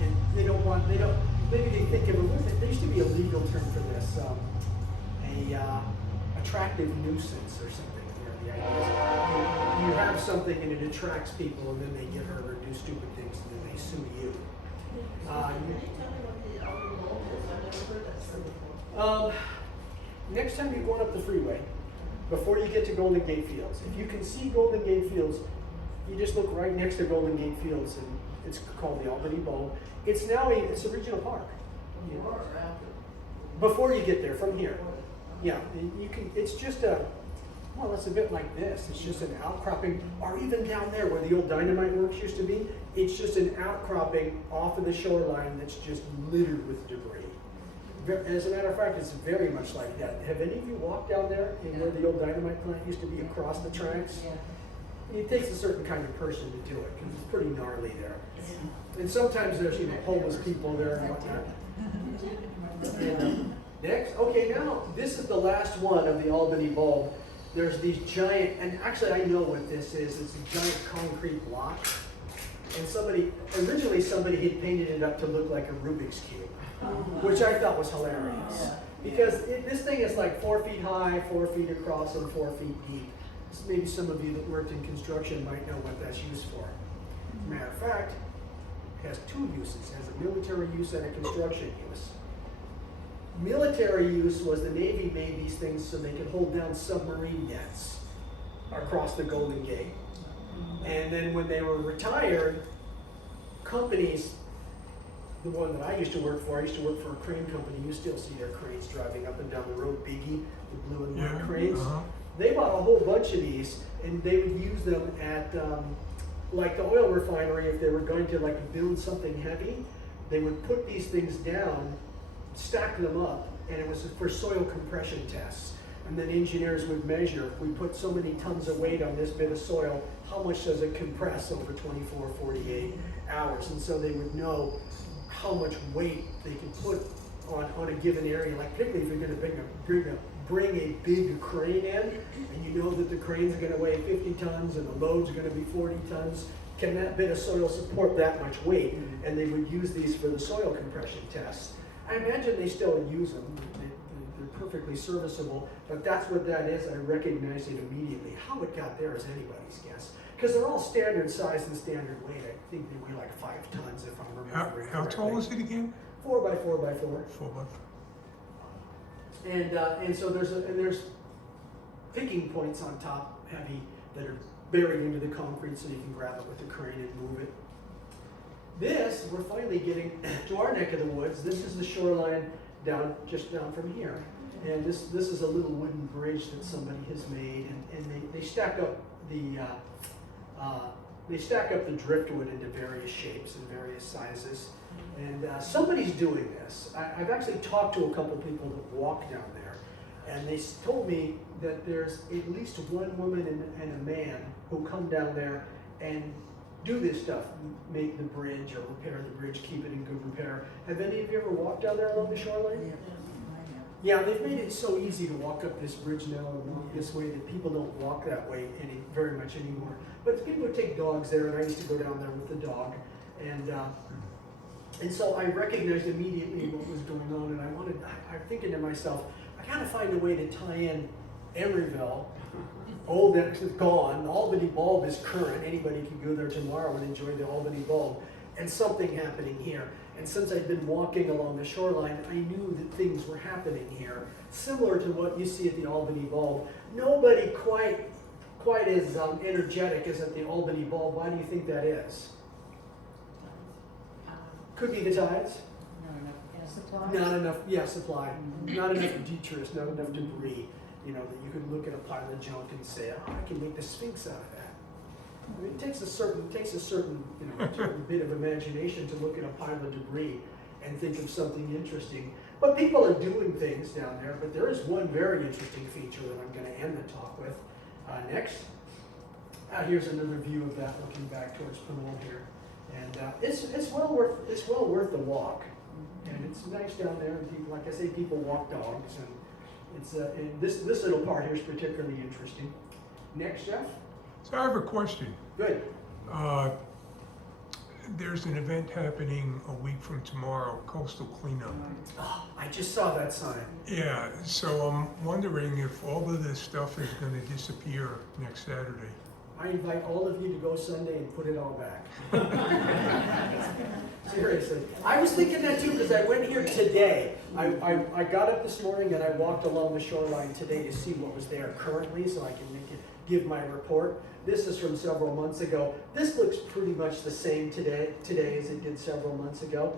And maybe they think of it, there used to be a legal term for this, attractive nuisance or something. The idea is you have something and it attracts people, and then they get hurt or do stupid things, and then they sue you. Can you tell me what the outer wall is? I've never heard that term before. Next time you're going up the freeway, before you get to Golden Gate Fields, if you can see Golden Gate Fields, you just look right next to Golden Gate Fields, and it's called the Albany Bulb. It's now it's a regional park. Before or after? Before you get there, from here. Yeah, you can. It's just it's a bit like this. It's just an outcropping, or even down there where the old dynamite works used to be. It's just an outcropping off of the shoreline that's just littered with debris. As a matter of fact, it's very much like that. Have any of you walked down there in where the old dynamite plant used to be across the tracks? Yeah. It takes a certain kind of person to do it because it's pretty gnarly there. And sometimes there's homeless people there and whatnot. Next, okay, now this is the last one of the Albany Bulb. There's these giant, and actually I know what this is. It's a giant concrete block. And originally somebody had painted it up to look like a Rubik's Cube, which I thought was hilarious. Because this thing is like 4 feet high, 4 feet across, and 4 feet deep. Maybe some of you that worked in construction might know what that's used for. As a matter of fact, it has two uses. It has a military use and a construction use. Military use was the Navy made these things so they could hold down submarine nets across the Golden Gate. And then when they were retired, companies, the one that I used to work for for a crane company. You still see their cranes driving up and down the road, Biggie, the blue and white cranes. They bought a whole bunch of these, and they would use them at, like the oil refinery, if they were going to like build something heavy, they would put these things down, stack them up, and it was for soil compression tests. And then engineers would measure, if we put so many tons of weight on this bit of soil, how much does it compress over 24, 48 hours? And so they would know how much weight they could put on a given area, like particularly if you're gonna bring a big crane in, and you know that the crane's gonna weigh 50 tons and the load's gonna be 40 tons, can that bit of soil support that much weight? And they would use these for the soil compression tests. I imagine they still use them. They're perfectly serviceable, but that's what that is. I recognize it immediately. How it got there is anybody's guess. Because they're all standard size and standard weight. I think they weigh like 5 tons if I'm remembering How tall is it again? 4 by 4 by 4. 4 by 4. And so there's picking points on top, heavy, that are buried into the concrete so you can grab it with a crane and move it. This, we're finally getting to our neck of the woods. This is the shoreline just down from here. And this is a little wooden bridge that somebody has made, and they stack up the driftwood into various shapes and various sizes. And somebody's doing this. I've actually talked to a couple people that walk down there, and they told me that there's at least one woman and a man who come down there and do this stuff, make the bridge or repair the bridge, keep it in good repair. Have any of you ever walked down there along the shoreline? Yeah, they've made it so easy to walk up this bridge now and walk this way that people don't walk that way very much anymore. But people would take dogs there, and I used to go down there with the dog. And so I recognized immediately what was going on, and I'm thinking to myself, I gotta find a way to tie in Emeryville. Old X is gone, the Albany bulb is current, anybody can go there tomorrow and enjoy the Albany bulb, and something happening here. And since I'd been walking along the shoreline, I knew that things were happening here, similar to what you see at the Albany bulb. Nobody quite as energetic as at the Albany bulb. Why do you think that is? Could be the tides. Supply. Not enough, yeah, supply. Not enough detritus, not enough debris. You know, that you could look at a pile of junk and say, oh, I can make the Sphinx out of that. I mean, it takes a certain bit of imagination to look at a pile of debris and think of something interesting. But people are doing things down there, but there is one very interesting feature that I'm going to end the talk with. Next. Here's another view of that looking back towards Pinole here. And it's well worth the walk. And it's nice down there, and people, like I say, people walk dogs, and it's and this little part here is particularly interesting. Next, Jeff. So I have a question. Good. There's an event happening a week from tomorrow, coastal cleanup. Oh, I just saw that sign. Yeah, so I'm wondering if all of this stuff is going to disappear next Saturday. I invite all of you to go Sunday and put it all back. Seriously. I was thinking that too, because I went here today. I got up this morning and I walked along the shoreline today to see what was there currently so I can give my report. This is from several months ago. This looks pretty much the same today as it did several months ago.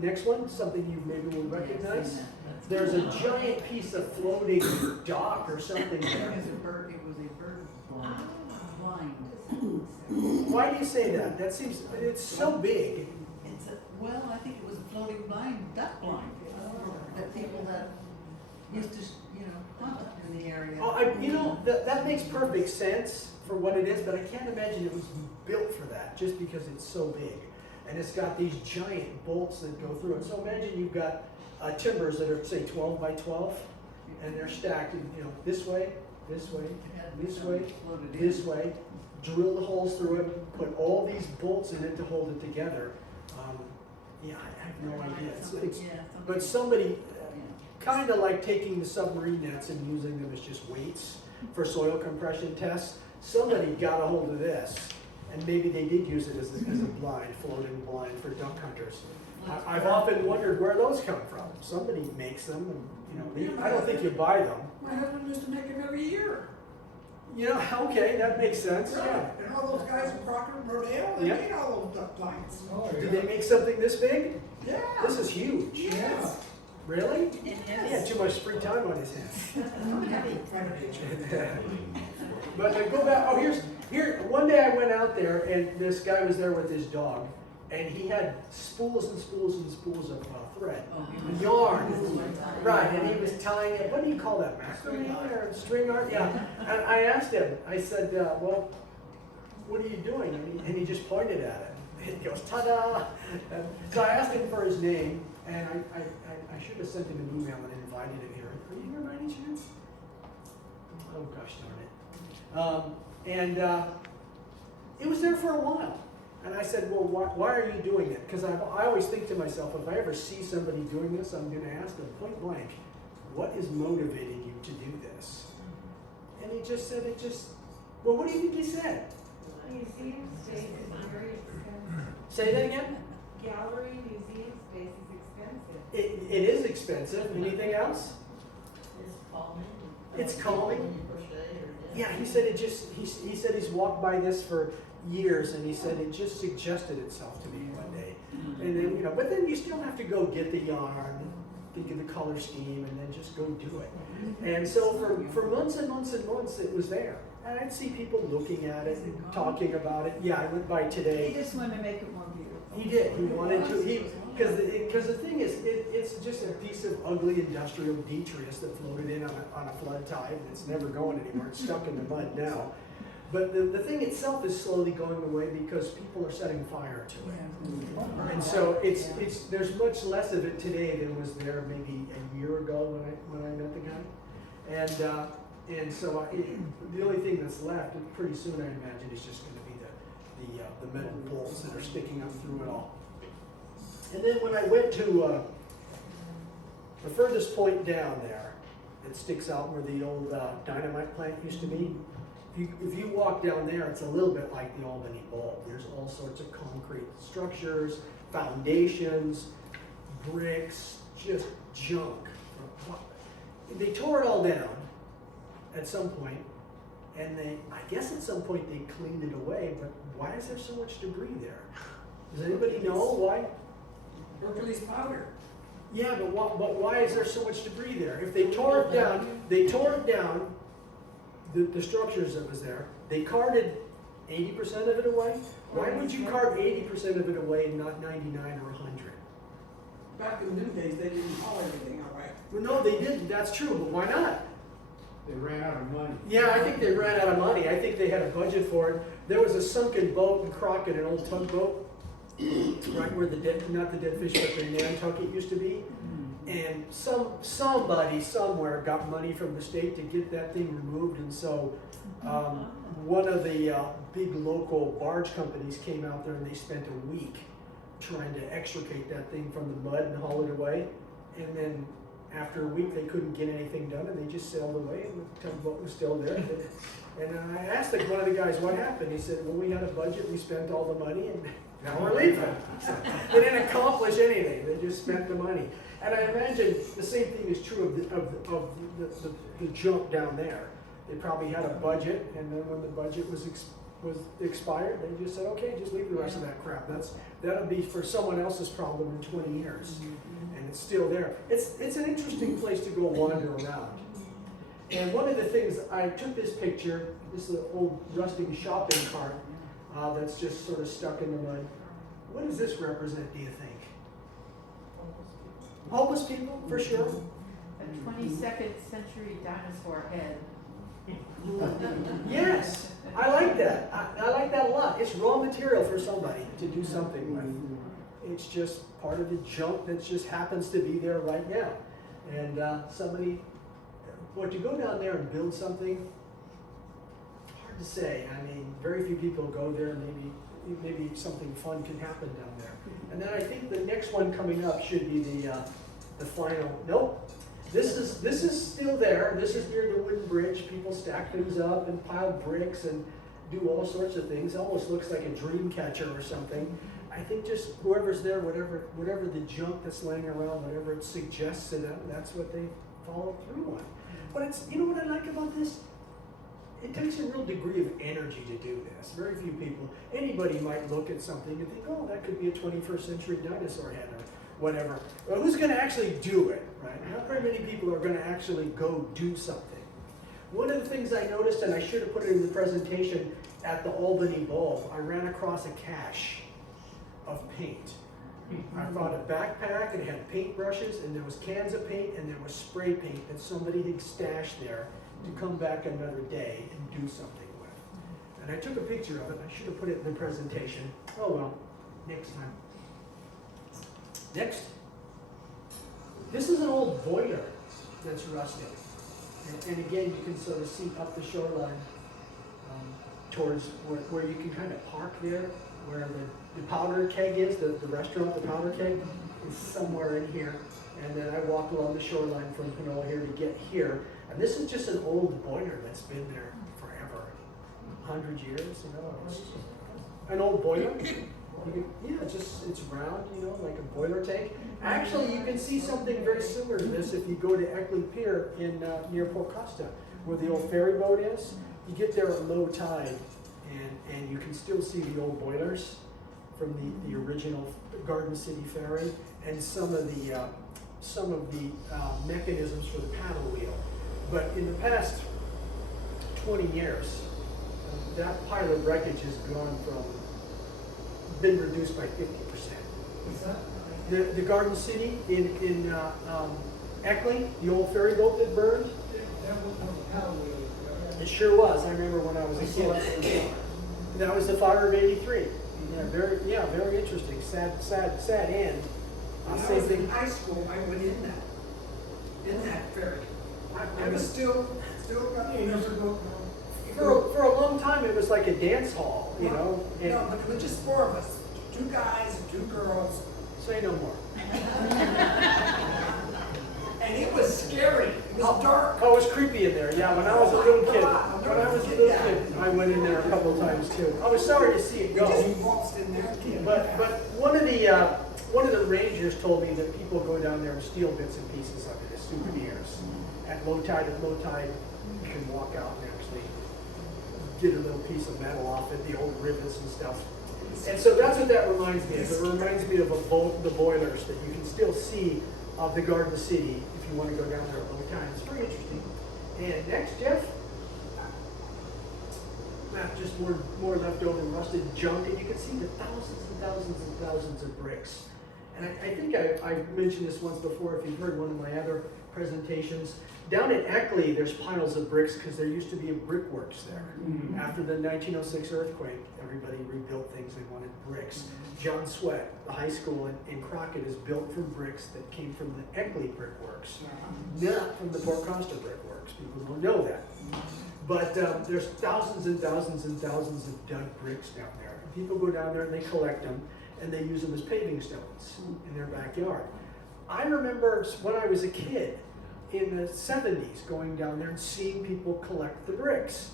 Next one, something you maybe will recognize. There's a giant piece of floating dock or something there. It was a bird blind. Why do you say that? That seems, it's so big. Well, I think it was a floating duck blind. That people that used to, hunt in the area. Oh, that makes perfect sense for what it is, but I can't imagine it was built for that, just because it's so big. And it's got these giant bolts that go through it. So imagine you've got timbers that are, say, 12 by 12, and they're stacked, this way, this way, this way, this way. Drill the holes through it, put all these bolts in it to hold it together. I have no idea. But somebody, kind of like taking the submarine nets and using them as just weights for soil compression tests, somebody got a hold of this, and maybe they did use it as a floating blind for duck hunters. I've often wondered where those come from. Somebody makes them, and I don't think you buy them. My husband used to make them every year. Okay, that makes sense. Yeah. And all those guys in Proctor and Rodale, they made all those duck blinds. Did they make something this big? Yeah. This is huge. Yes. Really? He had too much free time on his hands. But to go back, one day I went out there and this guy was there with his dog and he had spools and spools and spools of thread, yarn. Right, and he was tying it, what do you call that, macrame or string art? Yeah, and I asked him, I said, well, what are you doing? And he just pointed at it. And he goes, ta-da! And so I asked him for his name and I should have sent him an email and invited him here. Are you here by any chance? Oh gosh darn it. It was there for a while. And I said, well, why are you doing it? Because I always think to myself, if I ever see somebody doing this, I'm going to ask them point blank, what is motivating you to do this? And he just said, well, what do you think he said? Museum space is very expensive. Say that again? Gallery, museum space is expensive. It is expensive. Anything else? It's calming. It's calming. When you crochet or Yeah, he said he said he's walked by this for years and he said it just suggested itself to me one day. And then, but then you still have to go get the yarn, think of the color scheme, and then just go do it. And so for months and months and months it was there. And I'd see people looking at it and talking about it. Yeah, I went by today. He just wanted to make it more beautiful. He did. He wanted to. Because the thing is, it's just a piece of ugly industrial detritus that floated in on a flood tide, and it's never going anywhere. It's stuck in the mud now. But the thing itself is slowly going away because people are setting fire to it. And so there's much less of it today than was there maybe a year ago when I met the guy. And so the only thing that's left, and pretty soon I imagine, is just going to be the metal bolts that are sticking up through it all. And then when I went to the furthest point down there, it sticks out where the old dynamite plant used to be. If you walk down there, it's a little bit like the Albany Bulb. There's all sorts of concrete structures, foundations, bricks, just junk. They tore it all down at some point, and I guess at some point they cleaned it away, but why is there so much debris there? Does anybody know why? Berkeley's powder. Yeah, but why is there so much debris there? If they tore it down, the structures that was there, they carted 80% of it away. Why would you cart 80% of it away and not 99 or 100? Back in the new days, they didn't haul everything away. Well, no, they didn't. That's true, but why not? They ran out of money. Yeah, I think they ran out of money. I think they had a budget for it. There was a sunken boat in Crockett, an old tugboat, right where not the dead fish, but the Nantucket used to be. And somebody somewhere got money from the state to get that thing removed, and so one of the big local barge companies came out there and they spent a week trying to extricate that thing from the mud and haul it away. And then after a week they couldn't get anything done and they just sailed away and the tugboat was still there. And I asked one of the guys what happened. He said, well, we had a budget, we spent all the money, and now we're leaving. They didn't accomplish anything, they just spent the money. And I imagine the same thing is true of the junk down there. They probably had a budget, and then when the budget was expired, they just said, okay, just leave the rest of that crap. That'll be for someone else's problem in 20 years. And it's still there. It's an interesting place to go wander around. And one of the things, I took this picture, this is an old rusting shopping cart that's just sort of stuck in the mud. What does this represent, do you think? Homeless people, for sure. A 22nd century dinosaur head. Yes, I like that. I like that a lot. It's raw material for somebody to do something with. It's just part of the junk that just happens to be there right now. And somebody, to go down there and build something, hard to say. I mean, very few people go there. Maybe something fun can happen down there. And then I think the next one coming up should be the final. Nope. This is still there. This is near the wooden bridge. People stack things up and pile bricks and do all sorts of things. It almost looks like a dream catcher or something. I think just whoever's there, whatever the junk that's laying around, whatever it suggests to them, that's what they follow through on. But you know what I like about this? It takes a real degree of energy to do this. Very few people, anybody might look at something and think, oh, that could be a 21st century dinosaur head or whatever. Well, who's gonna actually do it, right? Not very many people are gonna actually go do something. One of the things I noticed, and I should have put it in the presentation, at the Albany Bowl, I ran across a cache of paint. I found a backpack, and it had paintbrushes, and there was cans of paint, and there was spray paint that somebody had stashed there to come back another day and do something with. And I took a picture of it. I should have put it in the presentation. Oh well, next time. Next. This is an old boiler that's rusted. And again, you can sort of see up the shoreline towards where you can kind of park there, where the powder keg is, the restaurant, the powder keg is somewhere in here. And then I walk along the shoreline from Pinole here to get here. And this is just an old boiler that's been there forever, 100 years, you know. It's an old boiler. Yeah, it's round, you know, like a boiler tank. Actually, you can see something very similar to this if you go to Eckley Pier in near Port Costa, where the old ferry boat is. You get there at low tide, and you can still see the old boilers from the original Garden City ferry, and some of the mechanisms for the paddle wheel. But in the past 20 years, that pile of wreckage has been reduced by 50%. Is that? The Garden City in Eckley, the old ferry boat that burned, That was on the paddle wheel. it sure was. I remember when I was a kid. That was the fire of '83. Yeah, very interesting. Sad end. When I Same was in thing. high school, I went in that ferry. I was still got. You never go, For a long time, it was like a dance hall, you know. And No, but it was just four of us, 2 guys and 2 girls, say no more. and it was scary. It was dark. Oh, it was creepy in there. Yeah, when I was a little kid, I'll never when I was a forget little that. kid, I went in there a couple of times too. I was sorry to see it We go. just waltzed in there. But one of the rangers told me that people go down there and steal bits and pieces of it as souvenirs. At low tide, you can walk out and actually get a little piece of metal off it, the old rivets and stuff. And so that's what that reminds me of. It reminds me of the boilers that you can still see of the Garden City if you want to go down there at low tide. It's very interesting. And next, Jeff. Just more leftover rusted junk, and you can see the thousands and thousands and thousands of bricks. And I think I mentioned this once before, if you've heard one of my other presentations. Down in Eckley, there's piles of bricks because there used to be a brickworks there. After the 1906 earthquake, everybody rebuilt things, they wanted bricks. John Sweat, the high school in Crockett, is built from bricks that came from the Eckley brickworks, not from the Port Costa brickworks. People don't know that. But there's thousands and thousands and thousands of dug bricks down there. And people go down there and they collect them, and they use them as paving stones in their backyard. I remember when I was a kid in the 70s going down there and seeing people collect the bricks.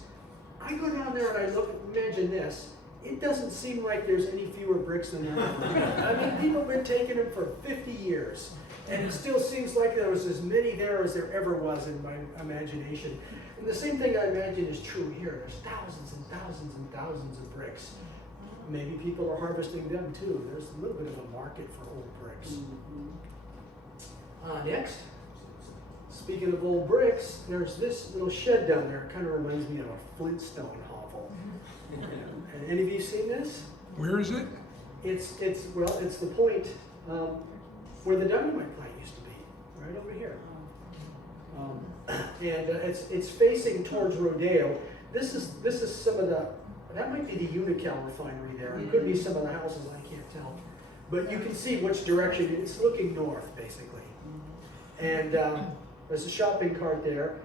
I go down there and I look, imagine this, it doesn't seem like there's any fewer bricks than there are. I mean, people have been taking them for 50 years, and it still seems like there was as many there as there ever was in my imagination. And the same thing I imagine is true here. There's thousands and thousands and thousands of bricks. Maybe people are harvesting them too. There's a little bit of a market for old bricks. Next, speaking of old bricks, there's this little shed down there. It kind of reminds me of a Flintstone hovel. And any of you seen this? Where is it? It's the point where the dynamite plant used to be, right over here. It's facing towards Rodeo. This is some of that might be the Unocal refinery there. It could be some of the houses, I can't tell. But you can see which direction, it's looking north, basically. And there's a shopping cart there.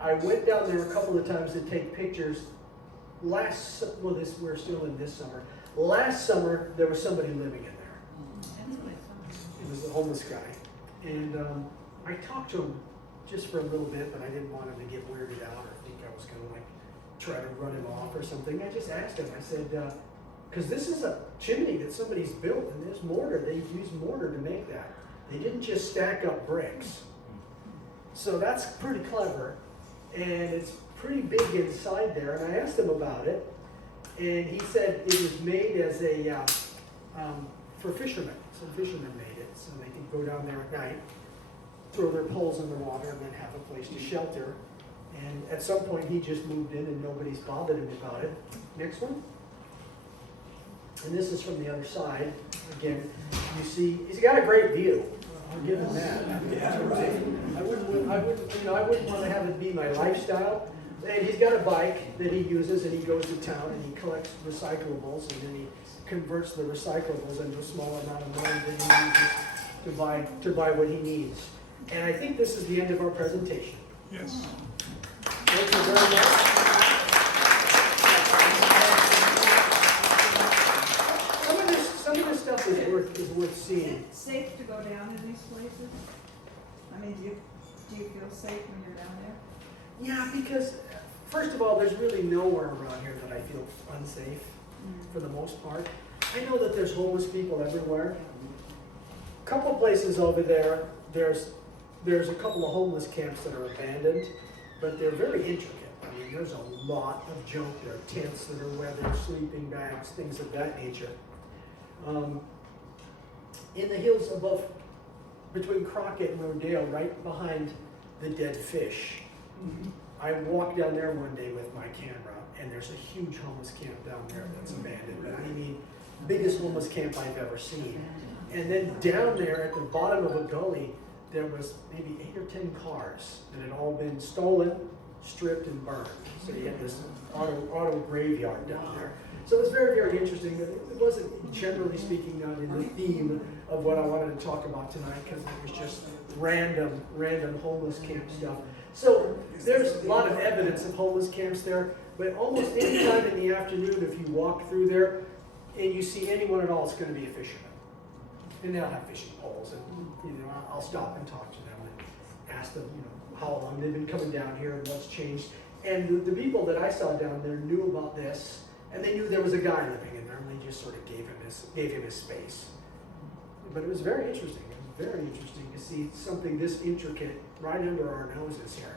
I went down there a couple of times to take pictures. We're still in this summer. Last summer, there was somebody living in there. It was a homeless guy. And I talked to him just for a little bit, but I didn't want him to get weirded out or think I was going to try to run him off or something. I just asked him, I said, because this is a chimney that somebody's built, and there's mortar. They use mortar to make that. They didn't just stack up bricks. So that's pretty clever, and it's pretty big inside there. And I asked him about it, and he said it was made as for fishermen. Some fishermen made it. so they can go down there at night, throw their poles in the water, and then have a place to shelter. And at some point, he just moved in and nobody's bothered him about it. Next one. And this is from the other side. Again, you see, he's got a great view. I'll give him that. I wouldn't want to have it be my lifestyle. And he's got a bike that he uses, and he goes to town and he collects recyclables, and then he converts the recyclables into a small amount of money that he uses to buy what he needs. And I think this is the end of our presentation. Yes. Thank you very much. Some of this stuff is worth Is seeing. it safe to go down in these places? I mean, do you feel safe when you're down there? Yeah, because first of all, there's really nowhere around here that I feel unsafe for the most part. I know that there's homeless people everywhere. Couple places over there, there's a couple of homeless camps that are abandoned, but they're very intricate. I mean, there's a lot of junk. There are tents that are weathered, sleeping bags, things of that nature. In the hills above, between Crockett and Rodale, right behind the dead fish, I walked down there one day with my camera, and there's a huge homeless camp down there that's abandoned. But I mean, biggest homeless camp I've ever seen. And then down there at the bottom of a gully, there was maybe 8 or 10 cars that had all been stolen, stripped, and burned. So you had this auto graveyard down there. So it was very, very interesting. But it wasn't, generally speaking, not in the theme of what I wanted to talk about tonight, because it was just random homeless camp stuff. So there's a lot of evidence of homeless camps there, but almost any time in the afternoon, if you walk through there and you see anyone at all, it's going to be a fisherman. And they'll have fishing poles, and I'll stop and talk to them and ask them, how long they've been coming down here and what's changed. And the people that I saw down there knew about this, and they knew there was a guy living in there, and they just sort of gave him his space. But it was very interesting. It was very interesting to see something this intricate right under our noses here.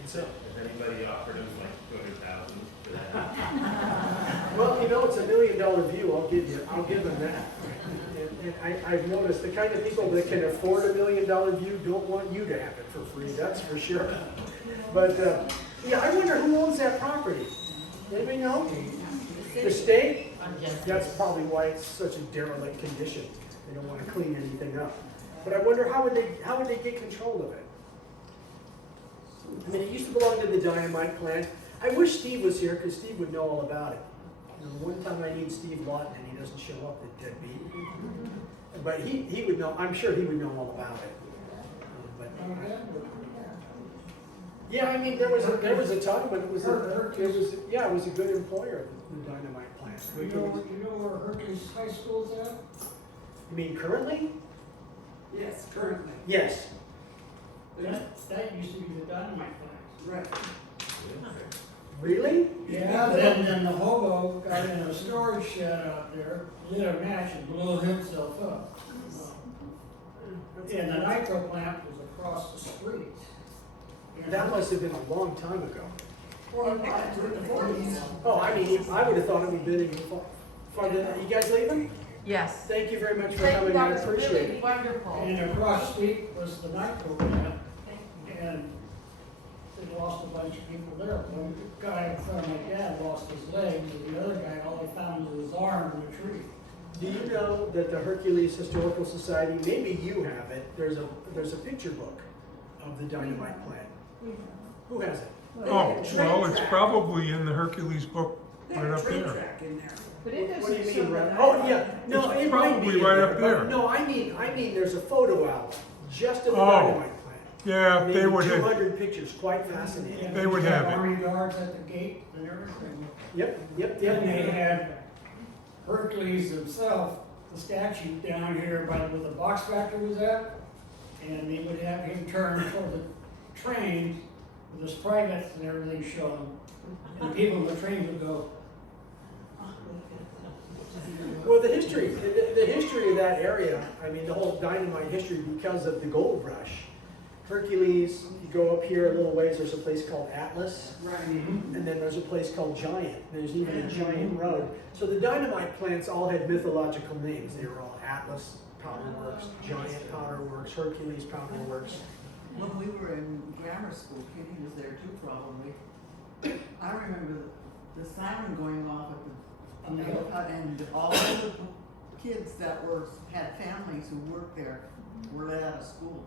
And so, If anybody offered him like 200,000 for that. well, it's $1 million view. I'll give them that. And I've noticed the kind of people that can afford $1 million view don't want you to have it for free. That's for sure. But yeah, I wonder who owns that property. Anybody know? The state? That's probably why it's such a derelict condition. They don't want to clean anything up. But I wonder how would they get control of it? I mean, it used to belong to the dynamite plant. I wish Steve was here because Steve would know all about it. One time I need Steve Lawton and he doesn't show up, the deadbeat. But he would know. I'm sure he would know all about it. But yeah, I mean, there was a time when it was a good employer, the dynamite plant. You know where Hercules High School's at? You mean currently? Yes, currently. Yes. That used to be the dynamite plant. Right. Really? Yeah, then the hobo got in a storage shed out there, lit a match and blew himself up. And the nitro plant was across the street. That must have been a long time ago. Or back to the 40s. Oh, I mean, I would have thought it would have been even farther. You guys leaving? Yes. Thank you very much for Thank you, coming. I that was appreciate really it. wonderful. And across the street was the nitro plant, and they lost a bunch of people there. One guy in front of my dad lost his leg, and the other guy, all they found was his arm in a tree. Do you know that the Hercules Historical Society, maybe you have it, there's a picture book of the dynamite plant. Who has it? Oh, well, it's probably in the Hercules book They right have a up train there. track in there. But it What do doesn't you show mean, that. right? Oh, yeah, no, It's it might be probably in right there, up but there. no, I mean, there's a photo album just of the Oh. dynamite plant. Yeah, Maybe they would have, 200 pictures, quite fascinating. And They would have it. Army guards at the gate and everything. Yep. Then they had Hercules himself, the statue down here by where the box factory was at, and they would have him turn toward the train with his privates and everything showing. And people in the train would go, Well, the history of that area, I mean, the whole dynamite history because of the gold rush. Hercules, you go up here a little ways, there's a place called Atlas, Right. and then there's a place called Giant. There's even a Giant Road. So the dynamite plants all had mythological names. They were all Atlas Powder Works, Giant Powder Works, Hercules Powder Works. When we were in grammar school, Kitty was there too probably. I remember the siren going off at the, and all of the kids that had families who worked there were let out of school.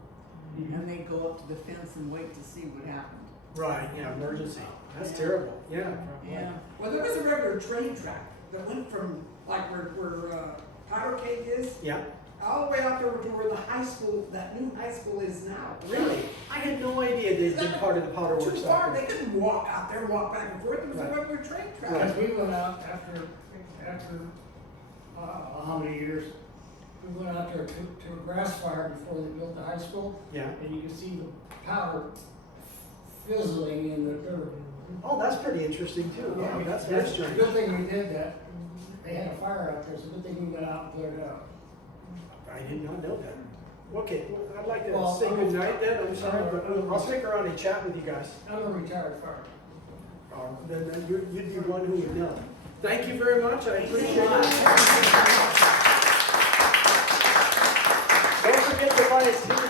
And they'd go up to the fence and wait to see what happened. Right, yeah, emergency. That's terrible, yeah. Yeah. Well, there was a regular train track that went from like where Powder Cake is, Yeah, all the way out there to where the high school, that new high school is now. really? I had no idea they'd been part of the Powder Too Works. far, out they there. couldn't walk out there and walk back and forth, it was a Right. regular train track. Because we went out after, how many years? We went out there to a grass fire before they built the high school, Yeah. and you could see the powder fizzling in the dirt. Oh, that's pretty interesting too. Yeah, that's very That's a strange. good thing we did that. They had a fire out there, so good thing we went out and cleared it out. I did not know that. Okay, well, I'd like to Well, say good night then, I'm sorry, but I'll stick around and chat with you guys. I'm a retired fireman. Then you'd be one who would know. Thank you very much, I appreciate it. Don't forget to buy a ticket